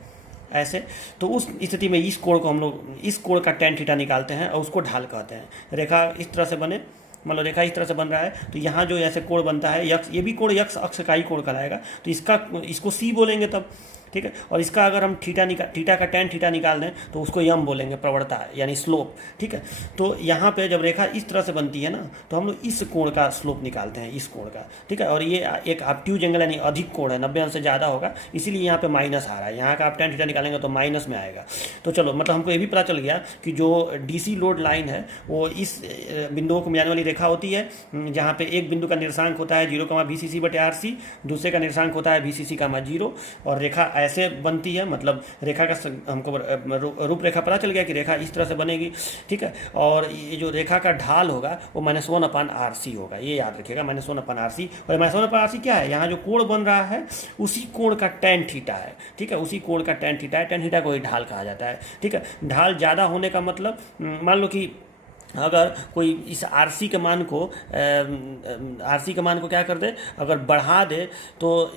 ऐसे, तो उस स्थिति में इस कोण को हम लोग, इस कोण का tan थीटा निकालते हैं और उसको ढाल कहते हैं। रेखा इस तरह से बने, मतलब रेखा इस तरह से बन रहा है, तो यहाँ जो ऐसे कोण बनता है यक्स, ये भी कोण यक्स अक्ष का ही कोण कहलाएगा, तो इसको C बोलेंगे तब, ठीक है। और इसका अगर हम थीटा का tan थीटा निकाल दें तो उसको यम बोलेंगे, प्रवणता यानी स्लोप, ठीक है। तो यहाँ पे जब रेखा इस तरह से बनती है ना, तो हम लोग इस कोण का स्लोप निकालते हैं, इस कोण का, ठीक है। और ये एक ऑब्ट्यूज एंगल यानी अधिक कोण है, 90 अंश से ज़्यादा होगा, इसीलिए यहाँ पे माइनस आ रहा है। यहाँ का आप tan थीटा निकालेंगे तो माइनस में आएगा। तो चलो, मतलब हमको ये भी पता चल गया कि जो DC लोड लाइन है वो इस बिंदुओं को मिलाने वाली रेखा होती है, जहाँ पे एक बिंदु का निर्देशांक होता है 0, VCC/RC, दूसरे का निर्देशांक होता है VCC, और रेखा ऐसे बनती है। मतलब रेखा का हमको रूपरेखा पता चल गया कि रेखा इस तरह से बनेगी, ठीक है। और ये जो रेखा का ढाल होगा वो -1/RC होगा, ये याद रखिएगा, -1/RC। और -1/RC क्या है, यहाँ जो कोण बन रहा है उसी कोण का tan थीटा है, ठीक है, उसी कोण का tan थीटा है। tan थीटा को ही ढाल कहा जाता है, ठीक है। ढाल ज़्यादा होने का मतलब, मान लो कि अगर कोई इस RC के मान को क्या कर दे, अगर बढ़ा दे, तो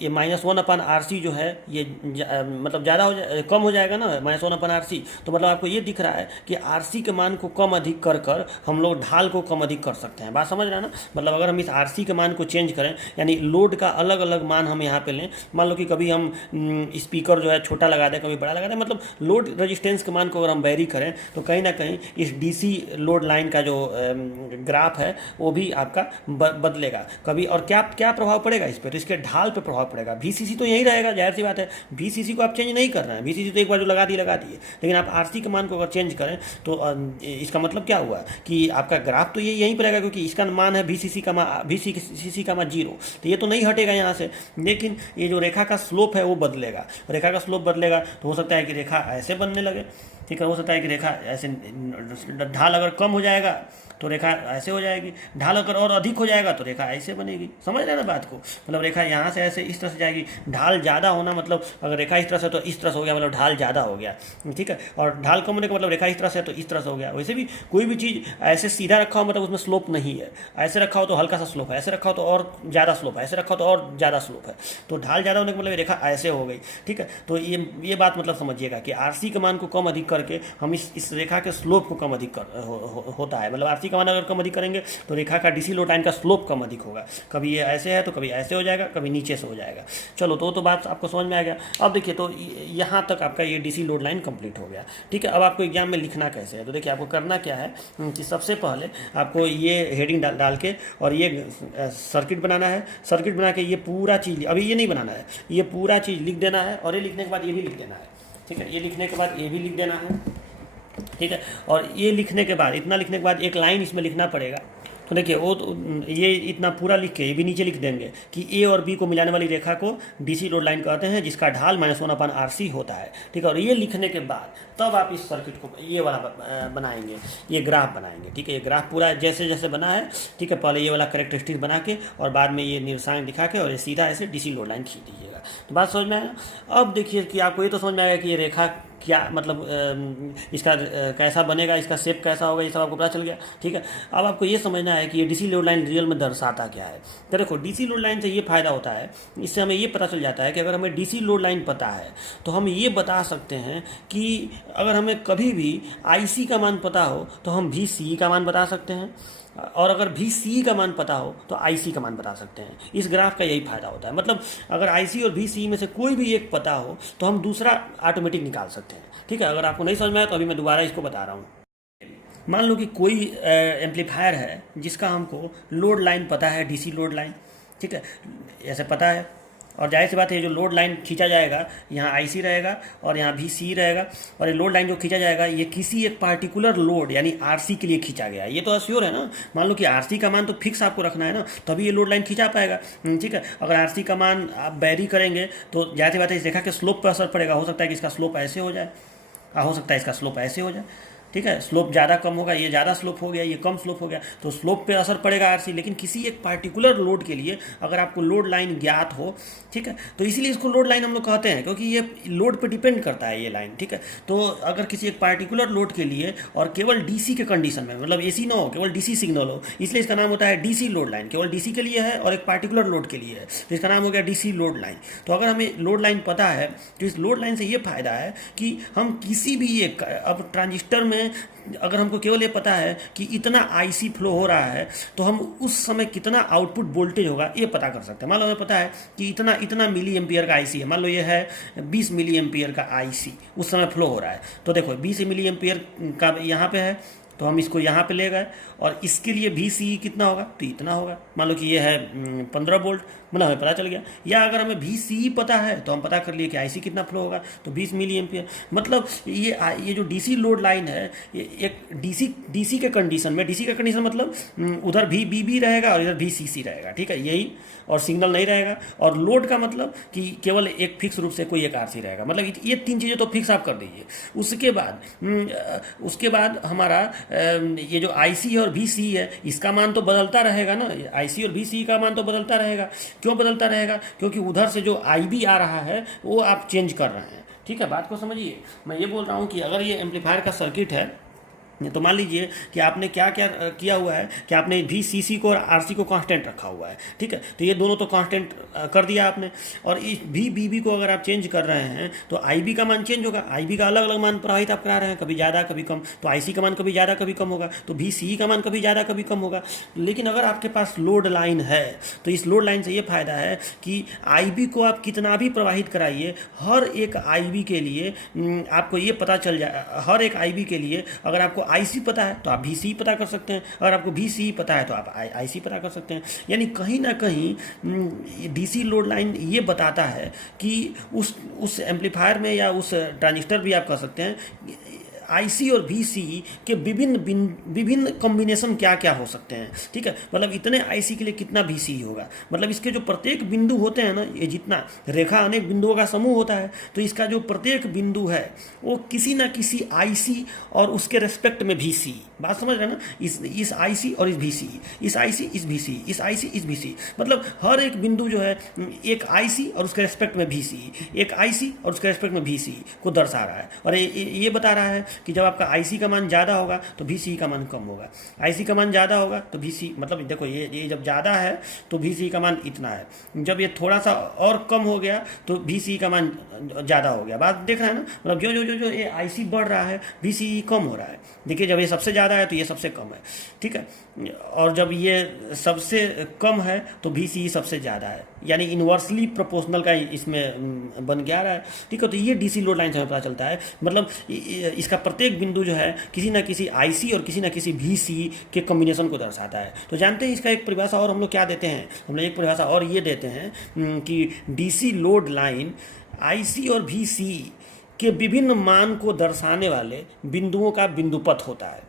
ये -1/RC जो है ये मतलब ज़्यादा हो जाए, कम हो जाएगा ना, -1/RC। तो मतलब आपको ये दिख रहा है कि RC के मान को कम अधिक कर हम लोग ढाल को कम अधिक कर सकते हैं। बात समझ रहे हैं ना। मतलब अगर हम इस RC के मान को चेंज करें, यानी लोड का अलग अलग मान हम यहाँ पे लें, मान लो कि कभी हम स्पीकर जो है छोटा लगा दें, कभी बड़ा लगा दें, मतलब लोड रजिस्टेंस के मान को अगर हम वेरी करें, तो कहीं ना कहीं इस DC लोड लाइन का जो ग्राफ है वो भी आपका बदलेगा कभी। और क्या क्या प्रभाव पड़ेगा इस पर, तो इसके ढाल पे प्रभाव पड़ेगा। VCC तो यही रहेगा, जाहिर सी बात है, VCC को आप चेंज नहीं कर रहे हैं, VCC तो एक बार जो लगा दिए, लेकिन आप RC के मान को अगर चेंज करें तो इसका मतलब क्या हुआ कि आपका ग्राफ तो ये यहीं पर रहेगा, क्योंकि इसका मान है VCC, 0, तो ये तो नहीं हटेगा यहाँ से। लेकिन ये जो रेखा का स्लोप है वो बदलेगा, रेखा का स्लोप बदलेगा, तो हो सकता है कि रेखा ऐसे बनने लगे, ठीक है। हो सकता है कि रेखा ऐसे, ढाल अगर कम हो जाएगा तो रेखा ऐसे हो जाएगी, ढाल अगर और अधिक हो जाएगा तो रेखा ऐसे बनेगी। समझ रहे हैं ना बात को। मतलब रेखा यहाँ से ऐसे इस तरह से जाएगी, ढाल ज़्यादा होना मतलब अगर रेखा इस तरह से तो इस तरह से हो गया, मतलब ढाल ज़्यादा हो गया, ठीक है। और ढाल कम होने का मतलब रेखा इस तरह से तो इस तरह से हो गया। वैसे भी कोई भी चीज़ ऐसे सीधा रखा हो मतलब उसमें स्लोप नहीं है, ऐसे रखा हो तो हल्का सा स्लोप है, ऐसे रखा हो तो और ज़्यादा स्लोप है, ऐसे रखा हो तो और ज़्यादा स्लोप है। तो ढाल ज़्यादा होने का मतलब रेखा ऐसे हो गई, ठीक है। तो ये बात मतलब समझिएगा कि RC के मान को कम अधिक करके हम इस रेखा के स्लोप को कम अधिक होता है, मतलब RC RC का मान अगर कम अधिक करेंगे तो रेखा का DC लोड लाइन का स्लोप कम अधिक होगा। कभी ये ऐसे है तो कभी ऐसे हो जाएगा, कभी नीचे से हो जाएगा। चलो तो बात आपको समझ में आ गया। अब देखिए तो यहाँ तक आपका ये DC लोड लाइन कंप्लीट हो गया, ठीक है। अब आपको एग्जाम में लिखना कैसे है, तो देखिए आपको करना क्या है कि सबसे पहले आपको ये हेडिंग डाल के और ये सर्किट बनाना है। सर्किट बना के ये पूरा चीज़, अभी ये नहीं बनाना है, ये पूरा चीज़ लिख देना है और ये लिखने के बाद ये भी लिख देना है, ठीक है। ये लिखने के बाद ये भी लिख देना है, ठीक है। और ये लिखने के बाद, इतना लिखने के बाद एक लाइन इसमें लिखना पड़ेगा। तो देखिए वो तो ये इतना पूरा लिख के ये भी नीचे लिख देंगे कि ए और बी को मिलाने वाली रेखा को DC लोड लाइन कहते हैं, जिसका ढाल -1/RC होता है, ठीक है। और ये लिखने के बाद तब आप इस सर्किट को ये वाला बनाएंगे, ये ग्राफ बनाएंगे, ठीक है। ये ग्राफ पूरा जैसे जैसे बना है, ठीक है। पहले ये वाला कैरेक्टरिस्टिक बना के और बाद में ये निर्देशांक दिखा के और ये सीधा ऐसे DC लोड लाइन खींच दीजिएगा। तो बात समझ में आया। अब देखिए कि आपको ये तो समझ में आएगा कि ये रेखा क्या मतलब इसका कैसा बनेगा, इसका शेप कैसा होगा, ये सब आपको पता चल गया, ठीक है। अब आपको ये समझना है कि ये DC लोड लाइन रियल में दर्शाता क्या है। तो देखो DC लोड लाइन से ये फ़ायदा होता है, इससे हमें ये पता चल जाता है कि अगर हमें DC लोड लाइन पता है तो हम ये बता सकते हैं कि अगर हमें कभी भी IC का मान पता हो तो हम VCE का मान बता सकते हैं, और अगर VCE का मान पता हो तो IC का मान बता सकते हैं। इस ग्राफ का यही फायदा होता है। मतलब अगर IC और VCE में से कोई भी एक पता हो तो हम दूसरा ऑटोमेटिक निकाल सकते हैं, ठीक है। अगर आपको नहीं समझ में आया तो अभी मैं दोबारा इसको बता रहा हूँ। मान लो कि कोई एम्पलीफायर है जिसका हमको लोड लाइन पता है, DC लोड लाइन, ठीक है, ऐसे पता है। और जाहिर सी बात है जो लोड लाइन खींचा जाएगा यहाँ IC रहेगा और यहाँ VCE रहेगा, और ये लोड लाइन जो खींचा जाएगा ये किसी एक पार्टिकुलर लोड यानी RC के लिए खींचा गया है। ये तो अश्योर है ना। मान लो कि RC का मान तो फिक्स आपको रखना है ना, तभी ये लोड लाइन खींचा पाएगा, ठीक है। अगर RC का मान आप बैरी करेंगे तो जाहिर सी बात है इस रेखा के स्लोप पर असर पड़ेगा। हो सकता है कि इसका स्लोप ऐसे हो जाए, हो सकता है इसका स्लोप ऐसे हो जाए, ठीक है। स्लोप ज़्यादा कम होगा, ये ज़्यादा स्लोप हो गया, ये कम स्लोप हो गया, तो स्लोप पे असर पड़ेगा RC। लेकिन किसी एक पार्टिकुलर लोड के लिए अगर आपको लोड लाइन ज्ञात हो, ठीक है, तो इसीलिए इसको लोड लाइन हम लोग कहते हैं, क्योंकि ये लोड पे डिपेंड करता है ये लाइन, ठीक है। तो अगर किसी एक पार्टिकुलर लोड के लिए और केवल DC के कंडीशन में, मतलब AC ना हो, केवल DC सिग्नल हो, इसलिए इसका नाम होता है DC लोड लाइन। केवल DC के लिए है और एक पार्टिकुलर लोड के लिए है, तो इसका नाम हो गया DC लोड लाइन। तो अगर हमें लोड लाइन पता है तो इस लोड लाइन से ये फायदा है कि हम किसी भी एक, अब ट्रांजिस्टर में अगर हमको केवल ये पता है कि इतना IC फ्लो हो रहा है तो हम उस समय कितना आउटपुट वोल्टेज होगा ये पता कर सकते हैं। मान लो हमें पता है कि इतना मिली एम्पियर का IC है, मान लो ये है 20 मिली एम्पियर का IC उस समय फ्लो हो रहा है। तो देखो 20 मिली एम्पियर का यहाँ पे है तो हम इसको यहाँ पे ले गए, और इसके लिए VCE कितना होगा तो इतना होगा। मान लो कि ये है 15 वोल्ट, मतलब हमें पता चल गया। या अगर हमें VCE पता है तो हम पता कर लिए कि IC कितना फ्लो होगा, तो 20 मिली एम्पियर। मतलब ये जो DC लोड लाइन है ये एक DC के कंडीशन में, DC का कंडीशन मतलब उधर VBB रहेगा और इधर VCC रहेगा, ठीक है, यही, और सिग्नल नहीं रहेगा। और लोड का मतलब कि केवल एक फिक्स रूप से कोई एक RC रहेगा। मतलब ये तीन चीज़ें तो फिक्स आप कर दीजिए। उसके बाद हमारा ये जो IC और VCE है इसका मान तो बदलता रहेगा ना। IC और VCE का मान तो बदलता रहेगा। क्यों बदलता रहेगा? क्योंकि उधर से जो IB आ रहा है वो आप चेंज कर रहे हैं, ठीक है। बात को समझिए। मैं ये बोल रहा हूँ कि अगर ये एम्पलीफायर का सर्किट है तो मान लीजिए कि आपने क्या क्या किया हुआ है कि आपने VCC को और RC को कांस्टेंट रखा हुआ है, ठीक है। तो ये दोनों तो कांस्टेंट कर दिया आपने, और इस VBB को अगर आप चेंज कर रहे हैं तो IB का मान चेंज होगा। IB का अलग अलग मान प्रवाहित आप करा रहे हैं, कभी ज़्यादा कभी कम, तो IC का मान कभी ज़्यादा कभी कम होगा, तो VCE का मान कभी ज़्यादा कभी कम होगा। लेकिन अगर आपके पास लोड लाइन है तो इस लोड लाइन से ये फ़ायदा है कि IB को आप कितना भी प्रवाहित कराइए, हर एक IB के लिए आपको ये पता चल जाए, हर एक IB के लिए अगर आपको IC पता है तो आप VCE पता कर सकते हैं, अगर आपको VCE पता है तो आप IC पता कर सकते हैं। यानी कहीं ना कहीं DC लोड लाइन ये बताता है कि उस एम्पलीफायर में या उस ट्रांजिस्टर भी आप कह सकते हैं IC और VCE के विभिन्न कॉम्बिनेशन क्या क्या हो सकते हैं, ठीक है। मतलब इतने IC के लिए कितना VCE होगा, मतलब इसके जो प्रत्येक बिंदु होते हैं ना, ये जितना रेखा अनेक बिंदुओं का समूह होता है, तो इसका जो प्रत्येक बिंदु है वो किसी ना किसी IC और उसके रेस्पेक्ट में VCE, बात समझ रहे हैं ना, इस IC और इस VCE, इस IC इस VCE, इस IC इस VCE, मतलब हर एक बिंदु जो है एक IC और उसके रेस्पेक्ट में VCE, एक IC और उसके रेस्पेक्ट में VCE को दर्शा रहा है। और ये बता रहा है कि जब आपका आईसी का मान ज़्यादा होगा तो VCE का मान कम होगा, आईसी का मान ज़्यादा होगा तो VCE, मतलब देखो ये जब ज़्यादा है तो VCE का मान इतना है, जब ये थोड़ा सा और कम हो गया तो VCE का मान ज़्यादा हो गया। बात देख रहे हैं ना, मतलब जो जो जो जो ये आईसी बढ़ रहा है VCE कम हो रहा है। देखिए जब ये सबसे ज़्यादा है तो ये सबसे कम है, ठीक है, और जब ये सबसे कम है तो VCE सबसे ज़्यादा है, यानी इन्वर्सली प्रोपोर्शनल का इसमें बन गया रहा है, ठीक है। तो ये डीसी लोड लाइन से हमें पता चलता है, मतलब इसका प्रत्येक बिंदु जो है किसी ना किसी आईसी और किसी ना किसी VCE के कॉम्बिनेशन को दर्शाता है। तो जानते हैं इसका एक परिभाषा और हम लोग क्या देते हैं, हम लोग एक परिभाषा और ये देते हैं कि डीसी लोड लाइन आईसी और VCE के विभिन्न मान को दर्शाने वाले बिंदुओं का बिंदुपथ होता है।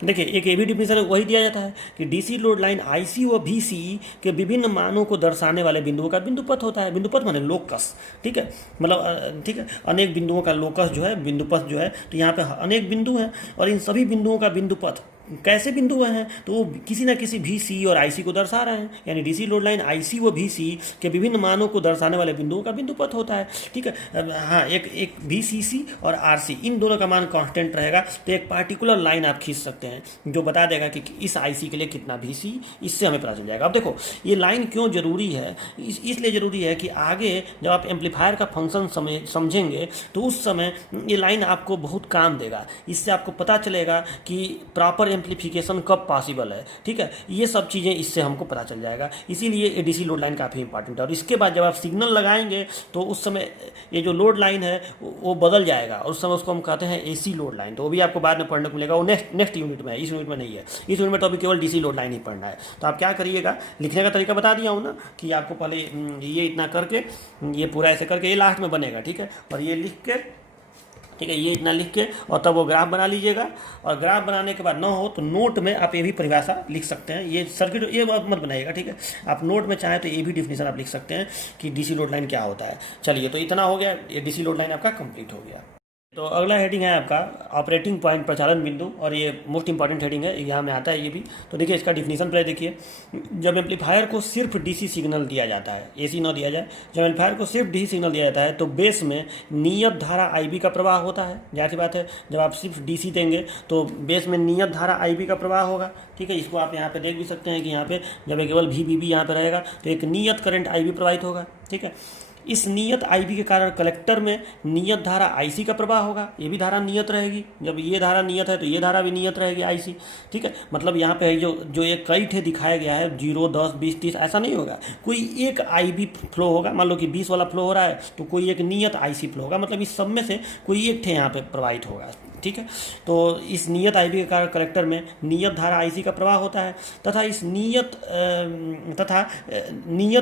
देखिए एक ये भी डिफिनेशन वही दिया जाता है कि डीसी लोड लाइन आईसी व VCE के विभिन्न मानों को दर्शाने वाले बिंदुओं का बिंदुपथ होता है। बिंदुपथ माने लोकस, ठीक है, मतलब ठीक है, अनेक बिंदुओं का लोकस जो है बिंदुपथ जो है, तो यहाँ पे अनेक बिंदु हैं और इन सभी बिंदुओं का बिंदुपथ कैसे बिंदु हैं, तो वो किसी ना किसी VCE और IC को दर्शा रहे हैं, यानी डीसी लोड लाइन IC व VCE के विभिन्न मानों को दर्शाने वाले बिंदुओं का बिंदुपथ होता है, ठीक है। हाँ, एक VCC और RC इन दोनों का मान कांस्टेंट रहेगा, तो एक पार्टिकुलर लाइन आप खींच सकते हैं जो बता देगा कि इस IC के लिए कितना VCE, इससे हमें पता चल जाएगा। अब देखो ये लाइन क्यों जरूरी है, इसलिए जरूरी है कि आगे जब आप एम्पलीफायर का फंक्शन समझेंगे तो उस समय ये लाइन आपको बहुत काम देगा। इससे आपको पता चलेगा कि प्रॉपर एम्पलीफिकेशन कब पॉसिबल है, ठीक है, ये सब चीज़ें इससे हमको पता चल जाएगा। इसीलिए डीसी लोड लाइन काफ़ी इंपॉर्टेंट है। और इसके बाद जब आप सिग्नल लगाएंगे तो उस समय ये जो लोड लाइन है वो बदल जाएगा और उस समय उसको हम कहते हैं AC लोड लाइन। तो वो भी आपको बाद में पढ़ने को मिलेगा, वो नेक्स्ट यूनिट में है, इस यूनिट में नहीं है। इस यूनिट में तो अभी केवल डीसी लोड लाइन ही पढ़ना है। तो आप क्या करिएगा, लिखने का तरीका बता दिया हूँ ना कि आपको पहले ये इतना करके, ये पूरा ऐसे करके, ये लास्ट में बनेगा, ठीक है, और ये लिख के, ठीक है, ये इतना लिख के और तब वो ग्राफ बना लीजिएगा। और ग्राफ बनाने के बाद ना हो तो नोट में आप ये भी परिभाषा लिख सकते हैं। ये सर्किट ये मत बनाइएगा, ठीक है, आप नोट में चाहें तो ये भी डिफिनेशन आप लिख सकते हैं कि डीसी लोड लाइन क्या होता है। चलिए, तो इतना हो गया, ये डीसी लोड लाइन आपका कंप्लीट हो गया। तो अगला हेडिंग है आपका ऑपरेटिंग पॉइंट प्रचालन बिंदु, और ये मोस्ट इंपॉर्टेंट हेडिंग है, यहाँ में आता है ये भी। तो देखिए इसका डिफिनीशन पहले देखिए, जब एम्पलीफायर को सिर्फ डीसी सिग्नल दिया जाता है, एसी ना दिया जाए, जब एम्पलीफायर को सिर्फ डीसी सिग्नल दिया जाता है तो बेस में नियत धारा IB का प्रवाह होता है। जाहिर सी बात है, जब आप सिर्फ डीसी देंगे तो बेस में नियत धारा IB का प्रवाह होगा, ठीक है। इसको आप यहाँ पे देख भी सकते हैं कि यहाँ पे जब केवल VBB यहाँ पे रहेगा तो एक नियत करंट IB प्रवाहित होगा, ठीक है। इस नियत IB के कारण कलेक्टर में नियत धारा IC का प्रवाह होगा, ये भी धारा नियत रहेगी। जब ये धारा नियत है तो ये धारा भी नियत रहेगी IC, ठीक है। मतलब यहाँ पे जो एक कई ठे दिखाया गया है 0, 10, 20, 30 ऐसा नहीं होगा, कोई एक IB फ्लो होगा। मान लो कि 20 वाला फ्लो हो रहा है तो कोई एक नियत IC फ्लो होगा, मतलब इस सब में से कोई एक ठे यहाँ पे प्रवाहित होगा, ठीक है। तो इस नियत IB के कारण कलेक्टर में नियत धारा IC का प्रवाह होता है तथा इस नियत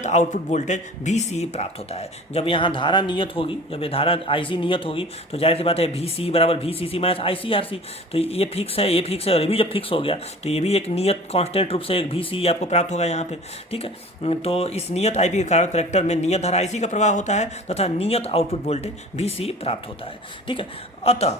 आउटपुट वोल्टेज VCE प्राप्त होता है। जब यहाँ धारा नियत होगी, जब ये धारा IC नियत होगी तो जाहिर सी बात है VCE बराबर VCC माइनस ICRC। तो ये फिक्स है, ये फिक्स है, और ये भी जब फिक्स हो गया तो ये भी एक नियत कांस्टेंट रूप से एक VCE आपको प्राप्त होगा यहाँ पे, ठीक है। तो इस नियत IB के कारण कलेक्टर में नियत धारा IC का प्रवाह होता है तथा नियत आउटपुट वोल्टेज VCE प्राप्त होता है, ठीक है। अतः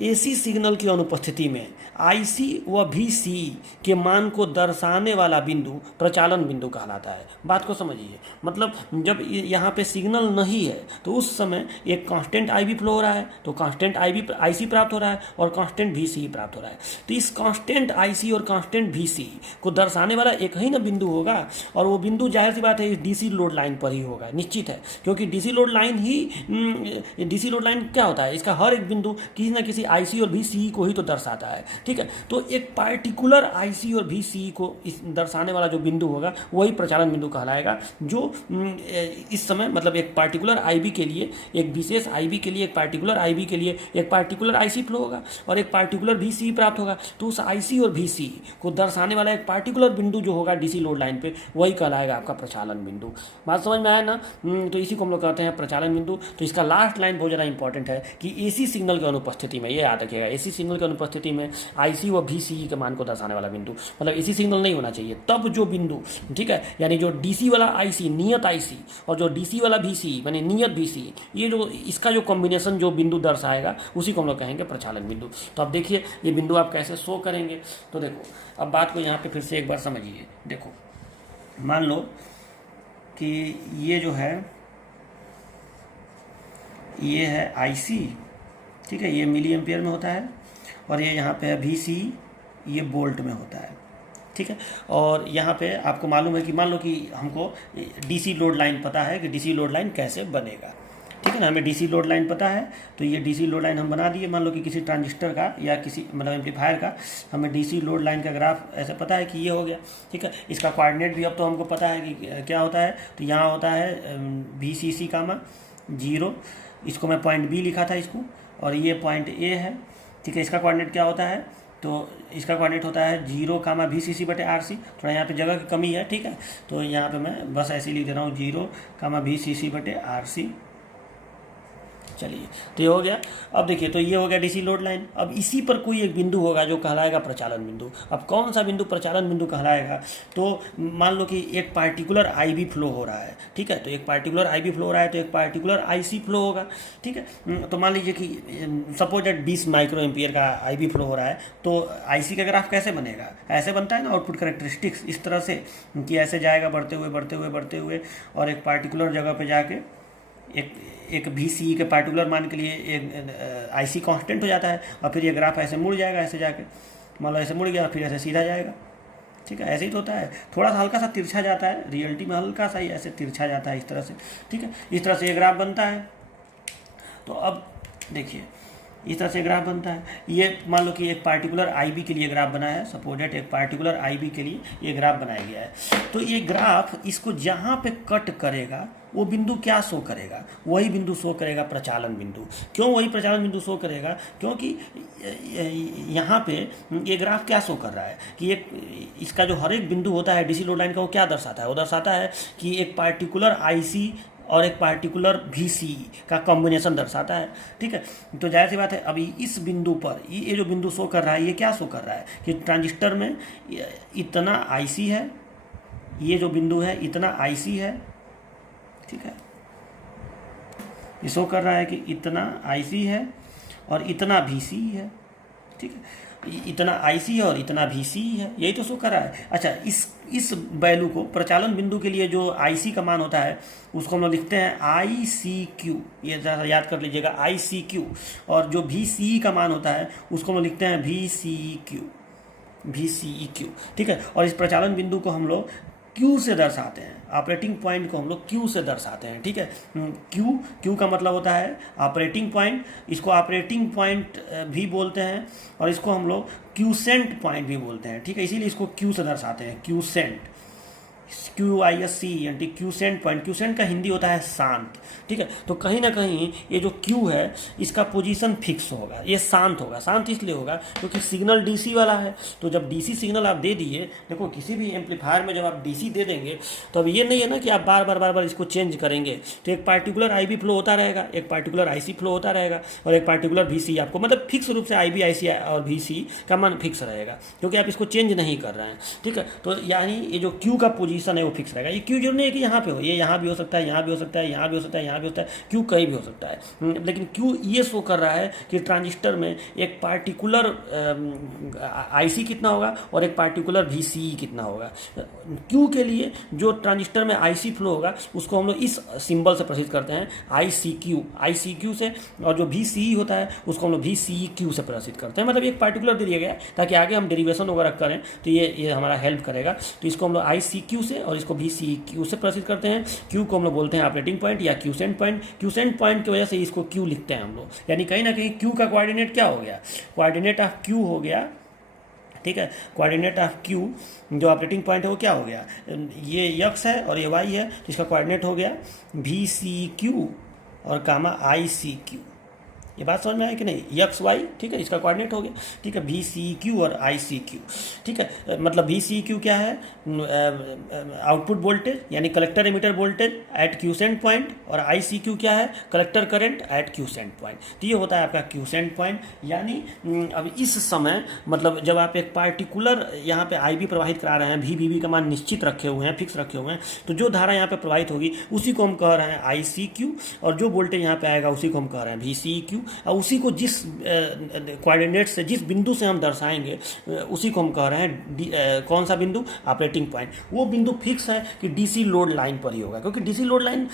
AC सिग्नल की अनुपस्थिति में IC व VCE के मान को दर्शाने वाला बिंदु प्रचालन बिंदु कहलाता है। बात को समझिए, मतलब जब यहाँ पे सिग्नल नहीं है तो उस समय एक कांस्टेंट IB फ्लो हो रहा है, तो कांस्टेंट IC प्राप्त हो रहा है और कांस्टेंट VCE प्राप्त हो रहा है। तो इस कांस्टेंट IC और कांस्टेंट VCE को दर्शाने वाला एक ही ना बिंदु होगा, और वो बिंदु जाहिर सी बात है इस DC लोड लाइन पर ही होगा, निश्चित है, क्योंकि DC लोड लाइन क्या होता है, इसका हर एक बिंदु किसी न किसी IC और VCE को ही तो दर्शाता है, ठीक है। तो एक पार्टिकुलर IC और VCE को इस दर्शाने वाला जो बिंदु होगा वही प्रचालन बिंदु कहलाएगा, जो इस समय मतलब एक पार्टिकुलर IB के लिए, एक विशेष IB के लिए, एक पार्टिकुलर IB के लिए एक पार्टिकुलर IC फ्लो होगा और एक पार्टिकुलर VCE प्राप्त होगा। तो उस IC और VCE को दर्शाने वाला एक पार्टिकुलर बिंदु जो होगा DC लोड लाइन पे, वही कहलाएगा आपका प्रचालन बिंदु। बात समझ में आया ना? तो इसी को हम लोग कहते हैं प्रचालन बिंदु। तो इसका लास्ट लाइन बहुत ज़्यादा इंपॉर्टेंट है कि AC सिग्नल की अनुपस्थिति में, ये याद रखिएगा, AC सिग्नल की अनुपस्थिति में IC व VCE के मान को दर्शाने वाला बिंदु, मतलब AC सिग्नल नहीं होना चाहिए, तब जो बिंदु, ठीक है, यानी जो DC वाला IC नियत IC और जो DC वाला VCE यानी नियत VCE, ये जो इसका जो कॉम्बिनेशन जो बिंदु दर्शाएगा उसी को हम लोग कहेंगे प्रचालन बिंदु। तो अब देखिए ये बिंदु आप कैसे शो करेंगे। तो देखो अब बात को यहाँ पे फिर से एक बार समझिए। देखो मान लो कि ये जो है ये है IC, ठीक है, ये मिली एम्पियर में होता है, और ये यहाँ पे है VC, ये वोल्ट में होता है, ठीक है। और यहाँ पे आपको मालूम है कि मान लो कि हमको DC लोड लाइन पता है कि DC लोड लाइन कैसे बनेगा, ठीक है ना, हमें DC लोड लाइन पता है, तो ये DC लोड लाइन हम बना दिए। मान लो कि किसी ट्रांजिस्टर का या किसी मतलब एम्पलीफायर का हमें DC लोड लाइन का ग्राफ ऐसे पता है कि ये हो गया, ठीक है। इसका कोऑर्डिनेट भी अब तो हमको पता है कि क्या होता है, तो यहाँ होता है VCC कामा 0, इसको मैं पॉइंट B लिखा था इसको, और ये पॉइंट A है, ठीक है। इसका कोऑर्डिनेट क्या होता है, तो इसका कोऑर्डिनेट होता है 0 कामा VCC बटे RC। थोड़ा यहाँ पे जगह की कमी है, ठीक है, तो यहाँ पे मैं बस ऐसे ही लिख दे रहा हूँ 0 कामा VCC बटे RC। चलिए, तो ये हो गया। अब देखिए, तो ये हो गया DC लोड लाइन। अब इसी पर कोई एक बिंदु होगा जो कहलाएगा प्रचालन बिंदु। अब कौन सा बिंदु प्रचालन बिंदु कहलाएगा, तो मान लो कि एक पार्टिकुलर IB फ्लो हो रहा है, ठीक है, तो एक पार्टिकुलर IB फ्लो हो रहा है, तो एक पार्टिकुलर IC फ्लो होगा, ठीक है। तो मान लीजिए कि सपोज दैट 20 माइक्रो एम्पियर का IB फ्लो हो रहा है, तो IC का ग्राफ कैसे बनेगा, ऐसे बनता है ना, आउटपुट कैरेक्टरिस्टिक्स इस तरह से कि ऐसे जाएगा बढ़ते हुए बढ़ते हुए बढ़ते हुए, और एक पार्टिकुलर जगह पे जाके एक VCE के पार्टिकुलर मान के लिए एक IC कांस्टेंट हो जाता है, और फिर ये ग्राफ ऐसे मुड़ जाएगा, ऐसे जाके मान लो ऐसे मुड़ गया, फिर ऐसे सीधा जाएगा, ठीक है। ऐसे ही तो होता है, थोड़ा सा हल्का सा तिरछा जाता है, रियलिटी में हल्का सा ही ऐसे तिरछा जाता है इस तरह से, ठीक है। इस तरह से ये ग्राफ बनता है। तो अब देखिए, इस तरह से ग्राफ बनता है। ये मान लो कि एक पार्टिकुलर IB के लिए ग्राफ बना है, सपोज दैट एक पार्टिकुलर IB के लिए ये ग्राफ बनाया गया है। तो ये ग्राफ इसको जहाँ पे कट करेगा वो बिंदु क्या शो करेगा, वही बिंदु शो करेगा प्रचालन बिंदु। क्यों वही प्रचालन बिंदु शो करेगा, क्योंकि यहाँ पे ये ग्राफ क्या शो कर रहा है कि एक इसका जो हर एक बिंदु होता है DC लोड लाइन का, वो क्या दर्शाता है, वो दर्शाता है कि एक पार्टिकुलर IC और एक पार्टिकुलर VCE का कॉम्बिनेशन दर्शाता है, ठीक है। तो जाहिर सी बात है, अभी इस बिंदु पर ये जो बिंदु शो कर रहा है, ये क्या शो कर रहा है कि ट्रांजिस्टर में इतना IC है, ये जो बिंदु है इतना IC है, ठीक है। ये शो कर रहा है कि इतना IC है और इतना VCE है, ठीक है। इतना IC है और इतना VCE है, यही तो शो कर रहा है। अच्छा, इस वैल्यू को प्रचालन बिंदु के लिए जो IC का मान होता है उसको हम लोग लिखते हैं ICQ, ये ज़रा याद कर लीजिएगा ICQ। और जो VCE का मान होता है उसको हम लोग लिखते हैं VCEQ, ठीक है। और इस प्रचालन बिंदु को हम लोग Q से दर्शाते हैं, ऑपरेटिंग पॉइंट को हम लोग Q से दर्शाते हैं, ठीक है। Q का मतलब होता है ऑपरेटिंग पॉइंट, इसको ऑपरेटिंग पॉइंट भी बोलते हैं, और इसको हम लोग क्यूसेंट पॉइंट भी बोलते हैं, ठीक है। इसीलिए इसको Q से दर्शाते हैं, quotient, QISCENT, quotient point. Quotient का हिंदी होता है शांत, ठीक है। तो कहीं ना कहीं ये जो Q है इसका पोजीशन फिक्स होगा, ये शांत होगा। शांत इसलिए होगा क्योंकि सिग्नल DC वाला है। तो जब DC सिग्नल आप दे दिए, देखो किसी भी एम्पलीफायर में जब आप DC दे देंगे तो अब ये नहीं है ना कि आप बार बार इसको चेंज करेंगे। तो एक पार्टिकुलर IB फ्लो होता रहेगा, एक पार्टिकुलर IC फ्लो होता रहेगा, और एक पार्टिकुलर VC आपको मतलब फिक्स रूप से IB IC और VC का मान फिक्स रहेगा, क्योंकि आप इसको चेंज नहीं कर रहे हैं, ठीक है। तो यानी ये जो Q का पोजीशन है वो फिक्स रहेगा। ये Q जरूर नहीं है कि यहाँ पे हो, ये यहाँ भी हो सकता है, यहाँ भी हो सकता है, यहाँ भी हो सकता है, यहाँ भी हो सकता है, Q कहीं भी हो सकता है। लेकिन Q ये शो कर रहा है कि ट्रांजिस्टर में एक पार्टिकुलर IC कितना होगा और एक पार्टिकुलर VCE कितना होगा। Q के लिए जो ट्रांजिस्टर में IC फ्लो होगा उसको हम लोग इस सिंबल से प्रसिद्ध करते हैं, ICQ से, और जो VCE होता है उसको हम लोग VCEQ से प्रसिद्ध करते हैं। मतलब एक पार्टिकुलर दे दिया गया है ताकि आगे हम डेरिवेशन वगैरह करें तो ये हमारा हेल्प करेगा। तो इसको हम लोग ICQ से और इसको VCEQ से प्रसिद्ध करते हैं। Q को हम लोग बोलते हैं ऑपरेटिंग पॉइंट या क्यूसेंट पॉइंट। क्यूसेंट पॉइंट की वजह से इसको Q लिखते हैं हम लोग, यानी कहीं ना कहीं Q का कोऑर्डिनेट क्या हो गया, कोऑर्डिनेट ऑफ Q हो गया, ठीक है। कोऑर्डिनेट ऑफ Q जो ऑपरेटिंग पॉइंट है वो क्या हो गया, ये x है और ये y है, तो इसका कोऑर्डिनेट हो गया VCQ और कामा ICQ। ये बात समझ में आई कि नहीं, XY, ठीक है, इसका कोऑर्डिनेट हो गया, ठीक है, VCQ और ICQ, ठीक है। मतलब VCQ क्या है, आउटपुट वोल्टेज यानी collector emitter voltage at quotient point, और ICQ क्या है, collector current eight quotient point. तो ये होता है आपका क्यूसेंट पॉइंट। यानी अब इस समय मतलब जब आप एक पार्टिकुलर यहाँ पे IB प्रवाहित करा रहे हैं, VBB का मान निश्चित रखे हुए हैं, फिक्स रखे हुए हैं, तो जो धारा यहाँ पे प्रवाहित होगी उसी को हम कह रहे हैं ICQ, और जो वोल्टेज यहाँ पे आएगा उसी को हम कह रहे हैं VCEQ। क्यू, और उसी को जिस कोऑर्डिनेट से, जिस बिंदु से हम दर्शाएंगे उसी को हम कह रहे हैं कौन सा बिंदु, ऑपरेटिंग पॉइंट। वो बिंदु फिक्स है कि डीसी लोड लाइन पर ही होगा, क्योंकि डीसी लोड लाइन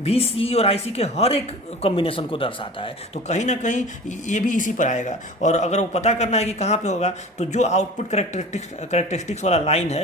वीसी और आईसी के हर एक कॉम्बिनेशन को दर्शाता है, तो कहीं ना कहीं ये भी इसी पर आएगा। और अगर वो पता करना है कि कहाँ पे होगा, तो जो आउटपुट करेक्टरिस्टिक्स वाला लाइन है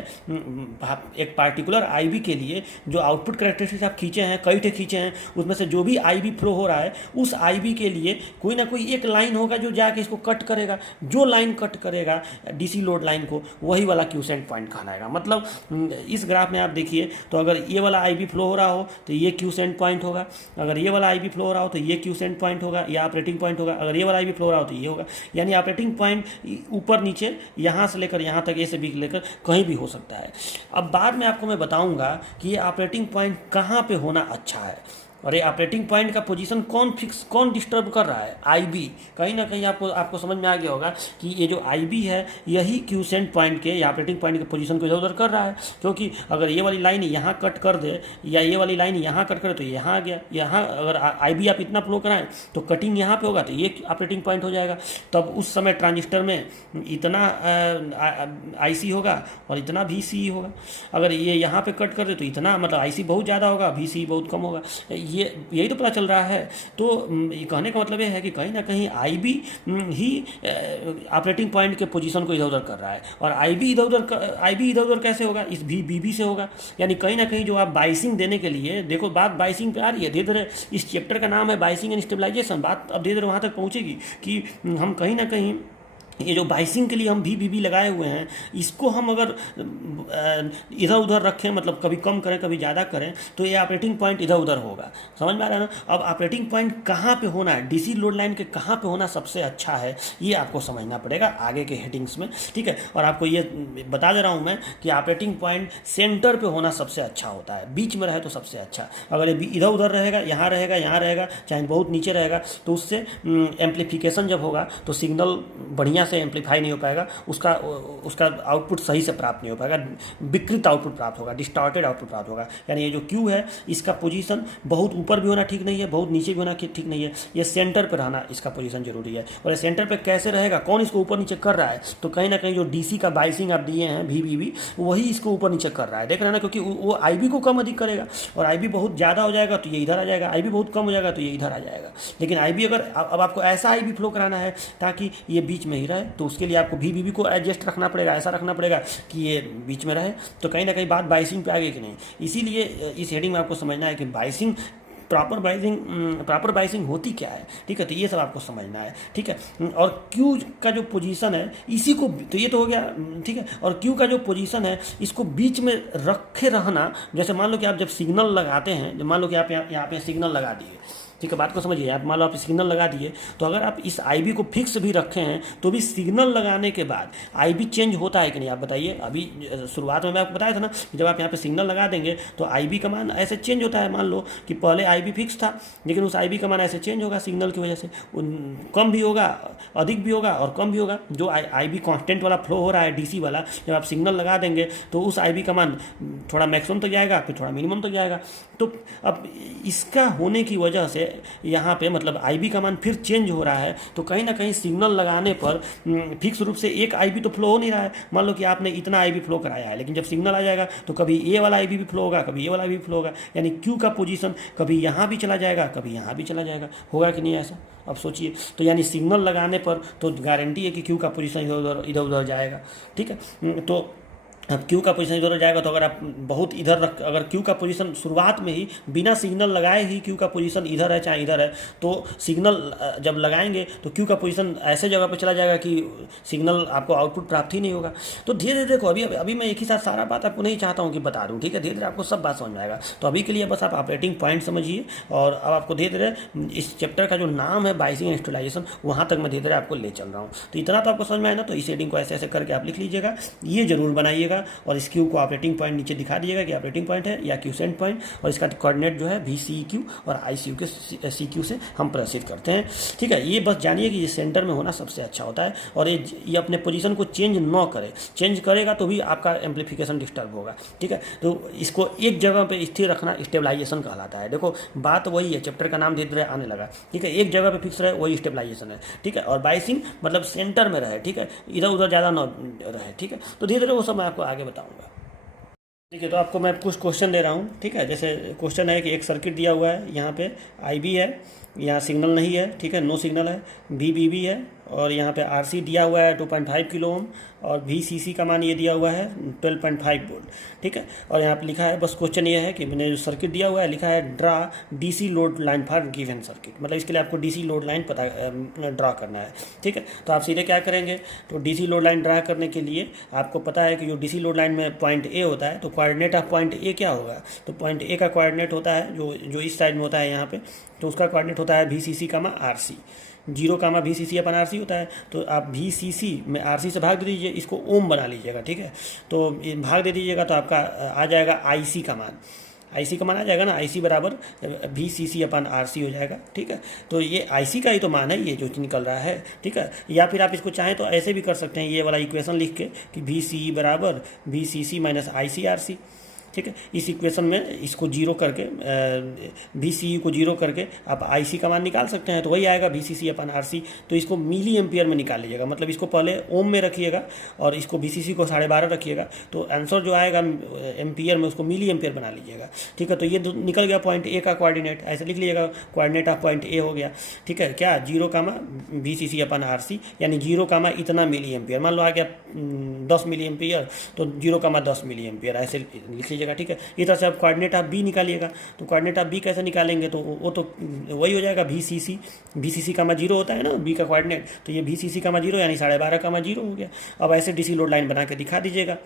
एक पार्टिकुलर आईबी के लिए, जो आउटपुट करेक्टरिस्टिक्स आप खींचे हैं, कई ठे खींचे हैं, उसमें से जो भी आईबी फ्लो हो रहा है उस आईबी के लिए कोई ना कोई एक लाइन होगा जो जाके इसको कट करेगा। जो लाइन कट करेगा डीसी लोड लाइन को, वही वाला क्यूसेंट पॉइंट कहलाएगा। मतलब इस ग्राफ में आप देखिए, तो अगर ये वाला आईबी फ्लो हो रहा हो तो ये क्यूसेंट पॉइंट होगा, अगर ये वाला आईबी फ्लो हो रहा हो तो ये क्यूसेंट पॉइंट होगा या ऑपरेटिंग पॉइंट होगा, अगर ये वाला आईबी फ्लो हो रहा हो तो ये होगा। यानी ऑपरेटिंग पॉइंट ऊपर नीचे यहाँ से लेकर यहाँ तक, ए से बी लेकर कहीं भी हो सकता है। अब बाद में आपको मैं बताऊंगा कि ये ऑपरेटिंग पॉइंट कहाँ पे होना अच्छा है, और ये ऑपरेटिंग पॉइंट का पोजीशन कौन फिक्स, कौन डिस्टर्ब कर रहा है, आईबी। कहीं ना कहीं आपको समझ में आ गया होगा कि ये जो आईबी है यही क्यूसेंट पॉइंट के या ऑपरेटिंग पॉइंट के पोजीशन को इधर उधर कर रहा है। क्योंकि अगर ये वाली लाइन यहाँ कट कर दे या ये वाली लाइन यहाँ कट करे तो यहाँ आ गया, यहाँ अगर आईबी आप इतना फ्लो कराएं तो कटिंग यहाँ पे होगा तो ये ऑपरेटिंग पॉइंट हो जाएगा। तब उस समय ट्रांजिस्टर में इतना आईसी होगा और इतना वीसी होगा। अगर ये यहाँ पे कट कर दे तो इतना, मतलब आईसी बहुत ज़्यादा होगा, वीसी बहुत कम होगा। यही तो पता चल रहा है। तो कहने का मतलब ये है कि कहीं ना कहीं आईबी ही ऑपरेटिंग पॉइंट के पोजीशन को इधर उधर कर रहा है, और आईबी इधर उधर कैसे होगा, इस बीबी से होगा। यानी कहीं ना कहीं जो आप बाइसिंग देने के लिए, देखो बात बाइसिंग पे आ रही है धीरे धीरे, इस चैप्टर का नाम है बाइसिंग एंड स्टेबलाइजेशन। बात अब धीरे धीरे वहाँ तक पहुँचेगी कि हम कहीं ना कहीं ये जो बाइसिंग के लिए हम भी लगाए हुए हैं, इसको हम अगर इधर उधर रखें, मतलब कभी कम करें कभी ज़्यादा करें, तो ये ऑपरेटिंग पॉइंट इधर उधर होगा। समझ में आ रहा है ना। अब ऑपरेटिंग पॉइंट कहाँ पे होना है, डीसी लोड लाइन के कहाँ पे होना सबसे अच्छा है, ये आपको समझना पड़ेगा आगे के हेडिंग्स में, ठीक है। और आपको ये बता दे रहा हूँ मैं कि ऑपरेटिंग पॉइंट सेंटर पर होना सबसे अच्छा होता है, बीच में रहे तो सबसे अच्छा। अगर ये इधर उधर रहेगा, यहाँ रहेगा, चाहे बहुत नीचे रहेगा, तो उससे एम्प्लीफिकेशन जब होगा तो सिग्नल बढ़िया से एम्पलीफाई नहीं हो पाएगा, उसका आउटपुट सही से प्राप्त नहीं हो पाएगा, विकृत आउटपुट प्राप्त होगा, डिस्टॉर्टेड आउटपुट प्राप्त होगा। यानी ये जो क्यू है इसका पोजीशन बहुत ऊपर भी होना ठीक नहीं है, बहुत नीचे भी होना ठीक नहीं है, ये सेंटर पर रहना इसका पोजीशन जरूरी है। और ये सेंटर पर कैसे रहेगा, कौन इसको ऊपर नीचे कर रहा है, तो कहीं ना कहीं जो डीसी का बाइसिंग आप दिए हैं वी वही इसको ऊपर नीचे कर रहा है, देख रहे हैं ना। क्योंकि वो आईबी को कम अधिक करेगा, और आईबी बहुत ज़्यादा हो जाएगा तो ये इधर आ जाएगा, आईबी बहुत कम हो जाएगा तो ये इधर आ जाएगा। लेकिन आईबी अगर अब आपको ऐसा आईबी फ्लो कराना है ताकि ये बीच में ही रहे, तो उसके लिए आपको वी को एडजस्ट रखना पड़ेगा, ऐसा रखना पड़ेगा कि ये बीच में रहे। तो कहीं ना कहीं बात बाइसिंग पे आ गई कि नहीं। इसीलिए इस हेडिंग में आपको समझना है कि बाइसिंग, प्रॉपर बाइसिंग होती क्या है, ठीक है। तो ये सब आपको समझना है, ठीक है। और क्यू का जो पोजीशन है इसी को, तो ये तो हो गया, ठीक है। और क्यू का जो पोजीशन है इसको बीच में रखे रहना। जैसे मान लो कि आप जब सिग्नल लगाते हैं, मान लो कि आप यहाँ पे सिग्नल लगा दिए, ठीक है, बात को समझिए। आप मान लो आप सिग्नल लगा दिए, तो अगर आप इस आईबी को फिक्स भी रखे हैं तो भी सिग्नल लगाने के बाद आईबी चेंज होता है कि नहीं, आप बताइए। अभी शुरुआत में मैं आपको बताया था ना कि जब आप यहाँ पे सिग्नल लगा देंगे तो आईबी का मान ऐसे चेंज होता है। मान लो कि पहले आईबी फिक्स था, लेकिन उस आईबी का मान ऐसे चेंज होगा सिग्नल की वजह से, कम भी होगा, अधिक भी होगा और कम भी होगा। जो आईबी कॉन्स्टेंट वाला फ्लो हो रहा है डीसी वाला, जब आप सिग्नल लगा देंगे तो उस आईबी का मान थोड़ा मैक्सिमम तक जाएगा, फिर थोड़ा मिनिमम तक जाएगा। तो अब इसका होने की वजह से यहाँ पे मतलब आईबी का मान फिर चेंज हो रहा है, तो कहीं ना कहीं सिग्नल लगाने पर फिक्स रूप से एक आईबी तो फ्लो हो नहीं रहा है। मान लो कि आपने इतना आईबी फ्लो कराया है, लेकिन जब सिग्नल आ जाएगा तो कभी ए वाला आईबी भी फ्लो होगा, कभी ए वाला आईबी फ्लो होगा। यानी क्यू का पोजीशन कभी यहाँ भी चला जाएगा, कभी यहाँ भी चला जाएगा। होगा कि नहीं ऐसा, अब सोचिए। तो यानी सिग्नल लगाने पर तो गारंटी है कि क्यू का पोजीशन इधर उधर जाएगा, ठीक है। तो अब क्यू का पोजीशन इधर जाएगा, तो अगर आप बहुत इधर अगर क्यू का पोजीशन शुरुआत में ही बिना सिग्नल लगाए ही क्यू का पोजीशन इधर है चाहे इधर है, तो सिग्नल जब लगाएंगे तो क्यू का पोजीशन ऐसे जगह पर चला जाएगा कि सिग्नल आपको आउटपुट प्राप्त ही नहीं होगा। तो धीरे धीरे देखो, अभी मैं एक ही साथ सारा बात आपको नहीं चाहता हूँ कि बता दूँ, ठीक है। धीरे धीरे आपको सब बात समझ में आएगा। तो अभी के लिए बस आप ऑपरेटिंग पॉइंट समझिए, और अब आपको धीरे धीरे इस चैप्टर का जो नाम है बाइसिंग एंड स्टेबलाइजेशन, वहाँ तक मैं धीरे धीरे आपको ले चल रहा हूँ। तो इतना तो आपको समझ में आया ना। तो इस हेडिंग को ऐसे ऐसे करके आप लिख लीजिएगा, ये जरूर बनाइएगा दीजिएगा और इस क्यू को ऑपरेटिंग पॉइंट नीचे दिखा दीजिएगा कि ऑपरेटिंग पॉइंट है या क्यूसेंट पॉइंट, और इसका कोऑर्डिनेट जो है VCEQ और ICU के CQ से हम प्रोसीड करते हैं। ठीक है, ये बस जानिए कि ये सेंटर में होना सबसे अच्छा होता है, और ये अपने पोजीशन को चेंज न करे, चेंज करेगा तो भी आपका एम्पलीफिकेशन डिस्टर्ब होगा। ठीक है, तो इसको एक जगह पे स्थिर रखना स्टेबलाइजेशन कहलाता है। देखो बात वही है, चैप्टर का नाम धीरे धीरे आने लगा। ठीक है, एक जगह पे फिक्स रहे वही स्टेबलाइजेशन है। ठीक है, और बाइसिंग मतलब सेंटर में रहे। ठीक है, इधर उधर ज़्यादा न रहे। ठीक है, तो धीरे धीरे वो सब मैं आपको आगे बताऊँगा। ठीक है, तो आपको मैं कुछ क्वेश्चन दे रहा हूँ। ठीक है, जैसे क्वेश्चन है कि एक सर्किट दिया हुआ है, यहाँ पे IB है, यहाँ सिग्नल नहीं है। ठीक है, नो सिग्नल है। VBB है, और यहाँ पे RC दिया हुआ है 2.5 किलो ओम, और VCC का मान ये दिया हुआ है 12.5 वोल्ट। ठीक है, और यहाँ पे लिखा है, बस क्वेश्चन ये है कि मैंने जो सर्किट दिया हुआ है लिखा है draw DC load line for given circuit, मतलब इसके लिए आपको DC लोड लाइन पता ड्रा करना है। ठीक है, तो आप सीधे क्या करेंगे, तो DC लोड लाइन ड्रा करने के लिए आपको पता है कि जो DC लोड लाइन में पॉइंट A होता है, तो कोऑर्डिनेट ऑफ पॉइंट A क्या होगा, तो पॉइंट A का कोऑर्डिनेट होता है जो इस साइड में होता है यहाँ पे, तो उसका कोऑर्डिनेट होता है VCC, RC। 0, VCC upon RC होता है, तो आप VCC में RC से भाग दे दीजिए, इसको ओम बना लीजिएगा। ठीक है, तो भाग दे दीजिएगा तो आपका आ जाएगा IC का मान। IC का मान आ जाएगा ना, IC बराबर VCC अपन RC हो जाएगा। ठीक है, तो ये IC का ही तो मान है ये जो निकल रहा है। ठीक है, या फिर आप इसको चाहें तो ऐसे भी कर सकते हैं, ये वाला इक्वेशन लिख के कि VCE बराबर VCC माइनस ICRC। ठीक है, इस इक्वेशन में इसको जीरो करके VCE को जीरो करके आप IC का मान निकाल सकते हैं, तो वही आएगा VCC अपन RC। तो इसको मिली एम्पियर में निकाल लीजिएगा, मतलब इसको पहले ओम में रखिएगा और इसको VCC को 12.5 रखिएगा, तो आंसर जो आएगा एम्पियर में उसको मिली एम्पियर बना लीजिएगा। ठीक है, तो ये निकल गया पॉइंट A का कोऑर्डिनेट, ऐसे लिख लीजिएगा, कोऑर्डिनेट ऑफ पॉइंट A हो गया। ठीक है, क्या 0, VCC अपन RC, यानी 0, इतना मिली एम्पियर, मान लो आ गया 10 मिली एम्पियर, तो 0, 10 मिली एम्पियर ऐसे लिख लीजिएगा। ठीक है, इस तरह से आप कोऑर्डिनेट ऑफ B निकालिएगा, तो कोऑर्डिनेट ऑफ B कैसे निकालेंगे, तो वो तो वही हो जाएगा VCC, 0 होता है ना B का कोऑर्डिनेट, तो ये VCC, 0 यानी 12.5, 0 हो गया। अब ऐसे DC लोड लाइन बना के दिखा दीजिएगा,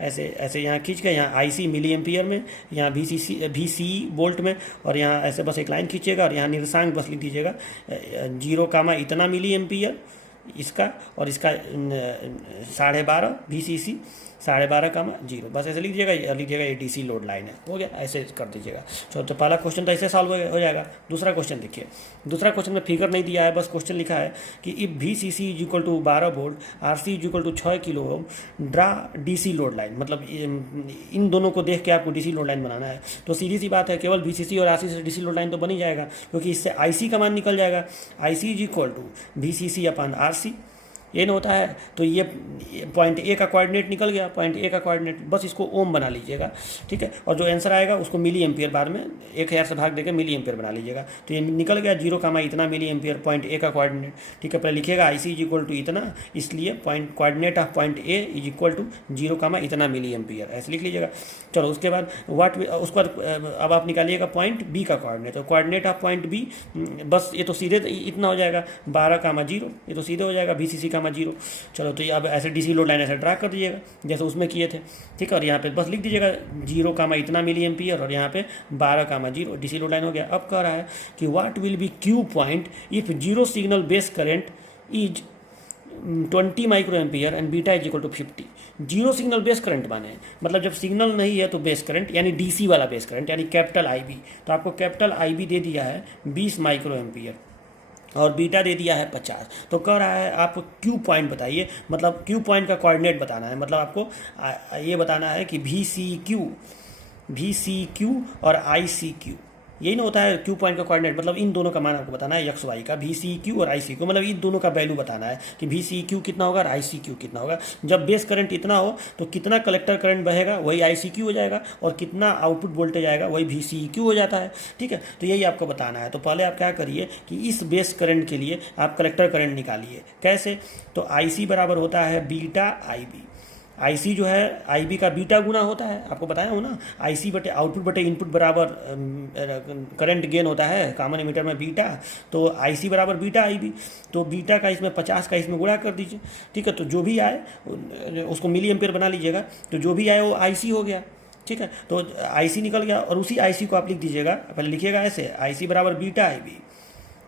ऐसे ऐसे यहाँ खींच के, यहाँ IC मिली एम्पियर में, यहाँ VCE वोल्ट में, और यहाँ ऐसे बस एक लाइन खींचिएगा और यहाँ निर्देशांक बस लिख दीजिएगा 0, इतना मिली एम्पियर इसका, और इसका 12.5 VCC 12.5, 0, बस ऐसे लिख दीजिएगा ये DC लोड लाइन है, हो गया। ऐसे कर दीजिएगा। तो पहला क्वेश्चन तो ऐसे सॉल्व हो जाएगा। दूसरा क्वेश्चन देखिए, दूसरा क्वेश्चन में फिगर नहीं दिया है, बस क्वेश्चन लिखा है कि if VCC is equal to 12 volt, RC is equal to 6 kilo ohm, draw DC load line, मतलब इन दोनों को देख के आपको DC लोड लाइन बनाना है। तो सीधी सी बात है, केवल VCC और RC से DC लोड लाइन तो बन ही जाएगा, क्योंकि इससे IC का मान निकल जाएगा। IC is equal to VCC upon RC, ये न होता है, तो ये पॉइंट A का कोऑर्डिनेट निकल गया, पॉइंट A का कोऑर्डिनेट, बस इसको ओम बना लीजिएगा। ठीक है, और जो आंसर आएगा उसको मिली एम्पियर, बाद में 1000 से भाग देकर मिली एम्पियर बना लीजिएगा। तो ये निकल गया 0, इतना मिली एम्पियर, पॉइंट A का कोऑर्डिनेट। ठीक है, पहले लिखिएगा IC इज इक्वल टू इतना, इसलिए point coordinate of point A is equal to 0, इतना मिली एम्पियर, ऐसे लिख लीजिएगा। चलो उसके बाद उसके बाद अब आप निकालिएगा पॉइंट B का कोऑर्डिनेट, तो कोऑर्डिनेट ऑफ पॉइंट B, बस ये तो सीधे इतना हो जाएगा 12, 0, ये तो सीधे हो जाएगा VCC, 0। चलो, तो ये अब ऐसे DC लोड लाइन ऐसे ड्रा कर दीजिएगा जैसे उसमें किए थे। ठीक है, और यहाँ पे बस लिख दीजिएगा 0, इतना मिली एम्पियर, और यहाँ पे 12, 0, DC लोड लाइन हो गया। अब कह रहा है कि what will be Q point if 0 signal base current is 20 micro ampere and beta is equal to 50। 0 signal base current माने, मतलब जब सिग्नल नहीं है तो बेस करंट, यानी DC वाला बेस करंट, यानी कैपिटल IB। तो आपको कैपिटल IB दे दिया है 20 माइक्रो एम्पियर और बीटा दे दिया है 50। तो कह रहा है आप Q पॉइंट बताइए, मतलब Q पॉइंट का कोऑर्डिनेट बताना है, मतलब आपको ये बताना है कि VCQ और ICQ, यही ना होता है Q पॉइंट का कोऑर्डिनेट, मतलब इन दोनों का मान आपको बताना है, XY का, VCQ और ICQ, मतलब इन दोनों का वैल्यू बताना है कि VCQ कितना होगा और ICQ कितना होगा। जब बेस करंट इतना हो तो कितना कलेक्टर करंट बहेगा वही ICQ हो जाएगा, और कितना आउटपुट वोल्टेज आएगा वही VCEQ हो जाता है। ठीक है, तो यही आपको बताना है। तो पहले आप क्या करिए कि इस बेस करंट के लिए आप कलेक्टर करंट निकालिए। कैसे, तो IC बराबर होता है बीटा IB। IC जो है IB का बीटा गुना होता है, आपको बताया हूँ ना, IC बटे आउटपुट बटे इनपुट बराबर करंट गेन होता है, कॉमन एमीटर में बीटा, तो IC बराबर बीटा IB। तो बीटा का इसमें 50 का इसमें गुणा कर दीजिए। ठीक है, तो जो भी आए उसको मिली एम्पियर बना लीजिएगा, तो जो भी आए वो IC हो गया। ठीक है, तो IC निकल गया, और उसी IC को आप लिख दीजिएगा, पहले लिखिएगा ऐसे, IC बराबर बीटा IB,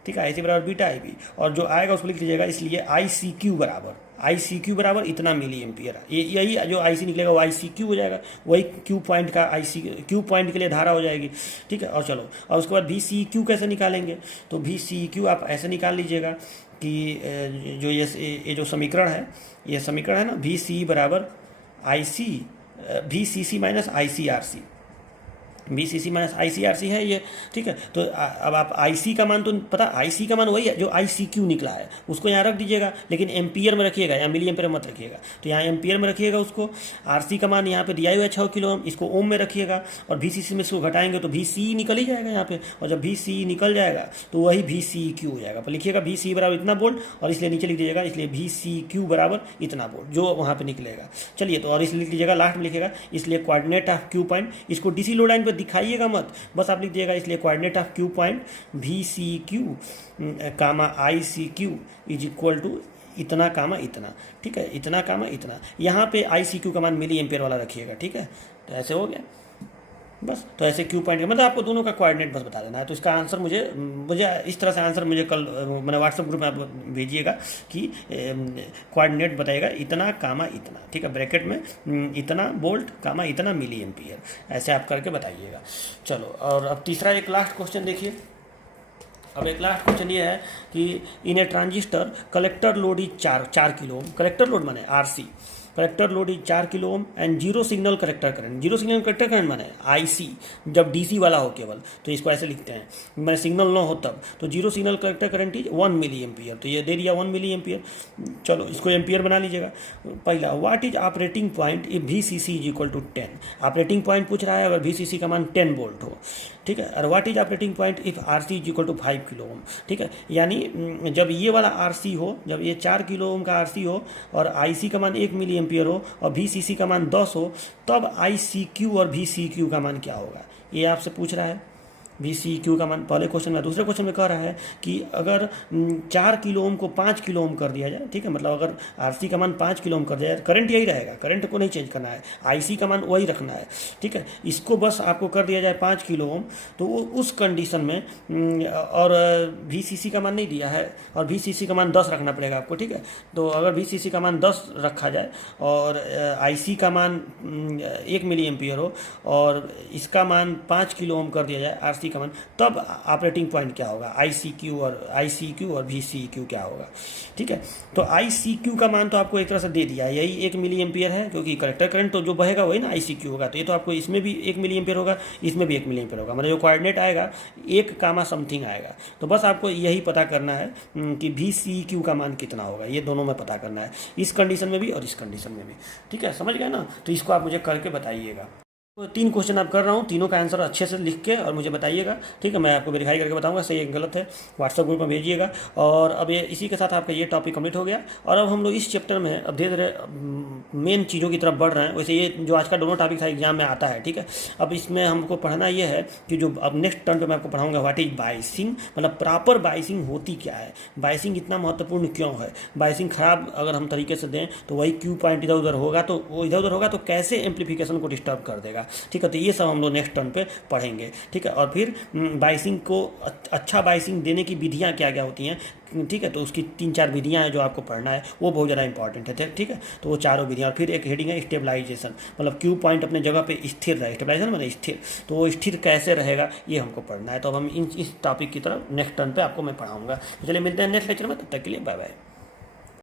ठीक है, IC बराबर बीटा IB, और जो आएगा उसको लिख लीजिएगा, इसलिए ICQ बराबर इतना मिली एम्पियर। यही जो IC निकलेगा वो ICQ हो जाएगा, वही क्यू पॉइंट का क्यू पॉइंट के लिए धारा हो जाएगी। ठीक है, और चलो, और उसके बाद VCEQ कैसे निकालेंगे, तो VCEQ आप ऐसे निकाल लीजिएगा कि जो ये जो समीकरण है, ये समीकरण है ना, VCE बराबर VCC minus ICRC, VCC minus ICRC है ये। ठीक है, तो अब आप IC का मान तो पता, IC का मान वही है जो ICQ निकला है, उसको यहाँ रख दीजिएगा, लेकिन एम्पियर में रखिएगा, यहाँ मिली एम्पियर मत रखिएगा, तो यहाँ एम्पियर में रखिएगा उसको। RC का मान यहाँ पे दिया हुआ है 6 किलो ओम, इसको ओम में रखिएगा, और VCC में इसको घटाएंगे तो VCE निकल ही जाएगा यहाँ पे, और जब VCE निकल जाएगा तो वही VCEQ हो जाएगा। पर लिखिएगा VCE बराबर इतना वोल्ट, और इसलिए नीचे लिख दीजिएगा, इसलिए VCQ बराबर इतना वोल्ट जो वहाँ पर निकलेगा। चलिए, तो और इसलिए लिख लीजिएगा, लास्ट में लिखिएगा, इसलिए कोऑर्डिनेट ऑफ क्यू पॉइंट, इसको DC लो लाइन पर दिखाइएगा मत, बस आप लिख दिएगा, इसलिए coordinate of Q point VCQ comma ICQ is equal to इतना कामा इतना। ठीक है, इतना कामा इतना, यहाँ पे ICQ का मान मिली एम्पियर वाला रखिएगा। ठीक है, तो ऐसे हो गया बस। तो ऐसे क्यू पॉइंट, मतलब आपको दोनों का कोऑर्डिनेट बस बता देना है। तो इसका आंसर मुझे इस तरह से आंसर मुझे कल मैंने व्हाट्सएप ग्रुप में आप भेजिएगा कि कोऑर्डिनेट बताइएगा इतना कामा इतना। ठीक है, ब्रैकेट में इतना वोल्ट कामा इतना मिली एम्पियर, ऐसे आप करके बताइएगा। चलो, और अब तीसरा एक लास्ट क्वेश्चन देखिए। अब एक लास्ट क्वेश्चन ये है कि in a transistor collector load is 4 kilo ohm, collector load माने RC, collector load is 4 kilo ohm and zero signal collector current, zero signal collector current माने IC, जब DC वाला हो केवल, तो इसको ऐसे लिखते हैं, मैंने सिग्नल ना हो तब, तो zero signal collector current is 1 milli ampere, तो ये दे दिया 1 मिली एम्पियर। चलो, इसको एम्पियर बना लीजिएगा। पहला, what is operating point if VCC is equal to 10, operating point पूछ रहा है अगर VCC का मान 10 वोल्ट हो। ठीक है, और what is operating point if RC is equal to 5 kilo ohm. ठीक है, यानी जब ये वाला RC हो, जब ये 4 किलो ओम का RC हो और IC का मान 1 मिली एम्पियर हो और VCC का मान 10 हो, तब ICQ और VCQ का मान क्या होगा, ये आपसे पूछ रहा है। VCQ का मान पहले क्वेश्चन में, दूसरे क्वेश्चन में कह रहा है कि अगर 4 किलो ओम को 5 किलो ओम कर दिया जाए, ठीक है, मतलब अगर RC का मान 5 किलो ओम कर दिया जाए, करंट यही रहेगा, करंट को नहीं चेंज करना है, IC का मान वही रखना है। ठीक है, इसको बस आपको कर दिया जाए 5 किलो ओम, तो वो उस कंडीशन में, और VCC का मान नहीं दिया है, और VCC का मान 10 रखना पड़ेगा आपको। ठीक है, तो अगर VCC का मान 10 रखा जाए और IC का मान 1 मिली एम्पियर हो और इसका मान 5 किलो ओम कर दिया जाए RC का मान, तब ऑपरेटिंग पॉइंट क्या होगा, ICQ और VCQ क्या होगा। ठीक है, तो ICQ का मान तो आपको एक तरह से दे दिया, यही 1 मिली एम्पियर है, क्योंकि कलेक्टर करंट तो जो बहेगा वही ना ICQ होगा, तो ये तो आपको इसमें भी 1 मिली एम्पियर होगा, इसमें भी 1 मिली एम्पियर होगा, मतलब जो कोऑर्डिनेट आएगा 1 कामा समथिंग आएगा। तो बस आपको यही पता करना है कि VCQ का मान कितना होगा, ये दोनों में पता करना है, इस कंडीशन में भी और इस कंडीशन में भी। ठीक है, समझ गए ना, तो इसको आप मुझे करके बताइएगा। तो 3 क्वेश्चन आप कर रहा हूँ, तीनों का आंसर अच्छे से लिख के और मुझे बताइएगा। ठीक है, मैं आपको वेरीफाई करके बताऊंगा सही है गलत है, व्हाट्सएप ग्रुप में भेजिएगा। और अब ये इसी के साथ आपका ये टॉपिक कंप्लीट हो गया, और अब हम लोग इस चैप्टर में अब धीरे धीरे मेन चीज़ों की तरफ बढ़ रहे हैं। वैसे ये जो आज का दोनों टॉपिक था एग्जाम में आता है। ठीक है, अब इसमें हमको पढ़ना ये है कि जो अब नेक्स्ट टर्न पर मैं आपको पढ़ाऊँगा व्हाट इज बाइसिंग, मतलब प्रॉपर बाइसिंग होती क्या है, बाइसिंग इतना महत्वपूर्ण क्यों है, बाइसिंग खराब अगर हम तरीके से दें तो वही क्यू पॉइंट इधर उधर होगा, तो वो इधर उधर होगा तो कैसे एम्पलीफिकेशन को डिस्टर्ब कर देगा। ठीक है, तो ये सब हम लोग नेक्स्ट टर्न पे पढ़ेंगे। ठीक है, और फिर बाइसिंग को अच्छा बाइसिंग देने की विधियां क्या क्या होती हैं। ठीक है, तो उसकी 3-4 विधियां हैं जो आपको पढ़ना है, वो बहुत ज़्यादा इंपॉर्टेंट है। ठीक है, तो वो चारों विधियां, और फिर एक हेडिंग है स्टेबलाइजेशन, मतलब क्यू पॉइंट अपने जगह पे स्थिर रहे, स्टेबलाइजेशन मतलब स्थिर, तो वो स्थिर कैसे रहेगा ये हमको पढ़ना है। तो अब हम इस टॉपिक की तरफ नेक्स्ट टर्न पे आपको मैं पढ़ाऊंगा। चलिए मिलते हैं नेक्स्ट लेक्चर में, तब तक के लिए बाय बाय।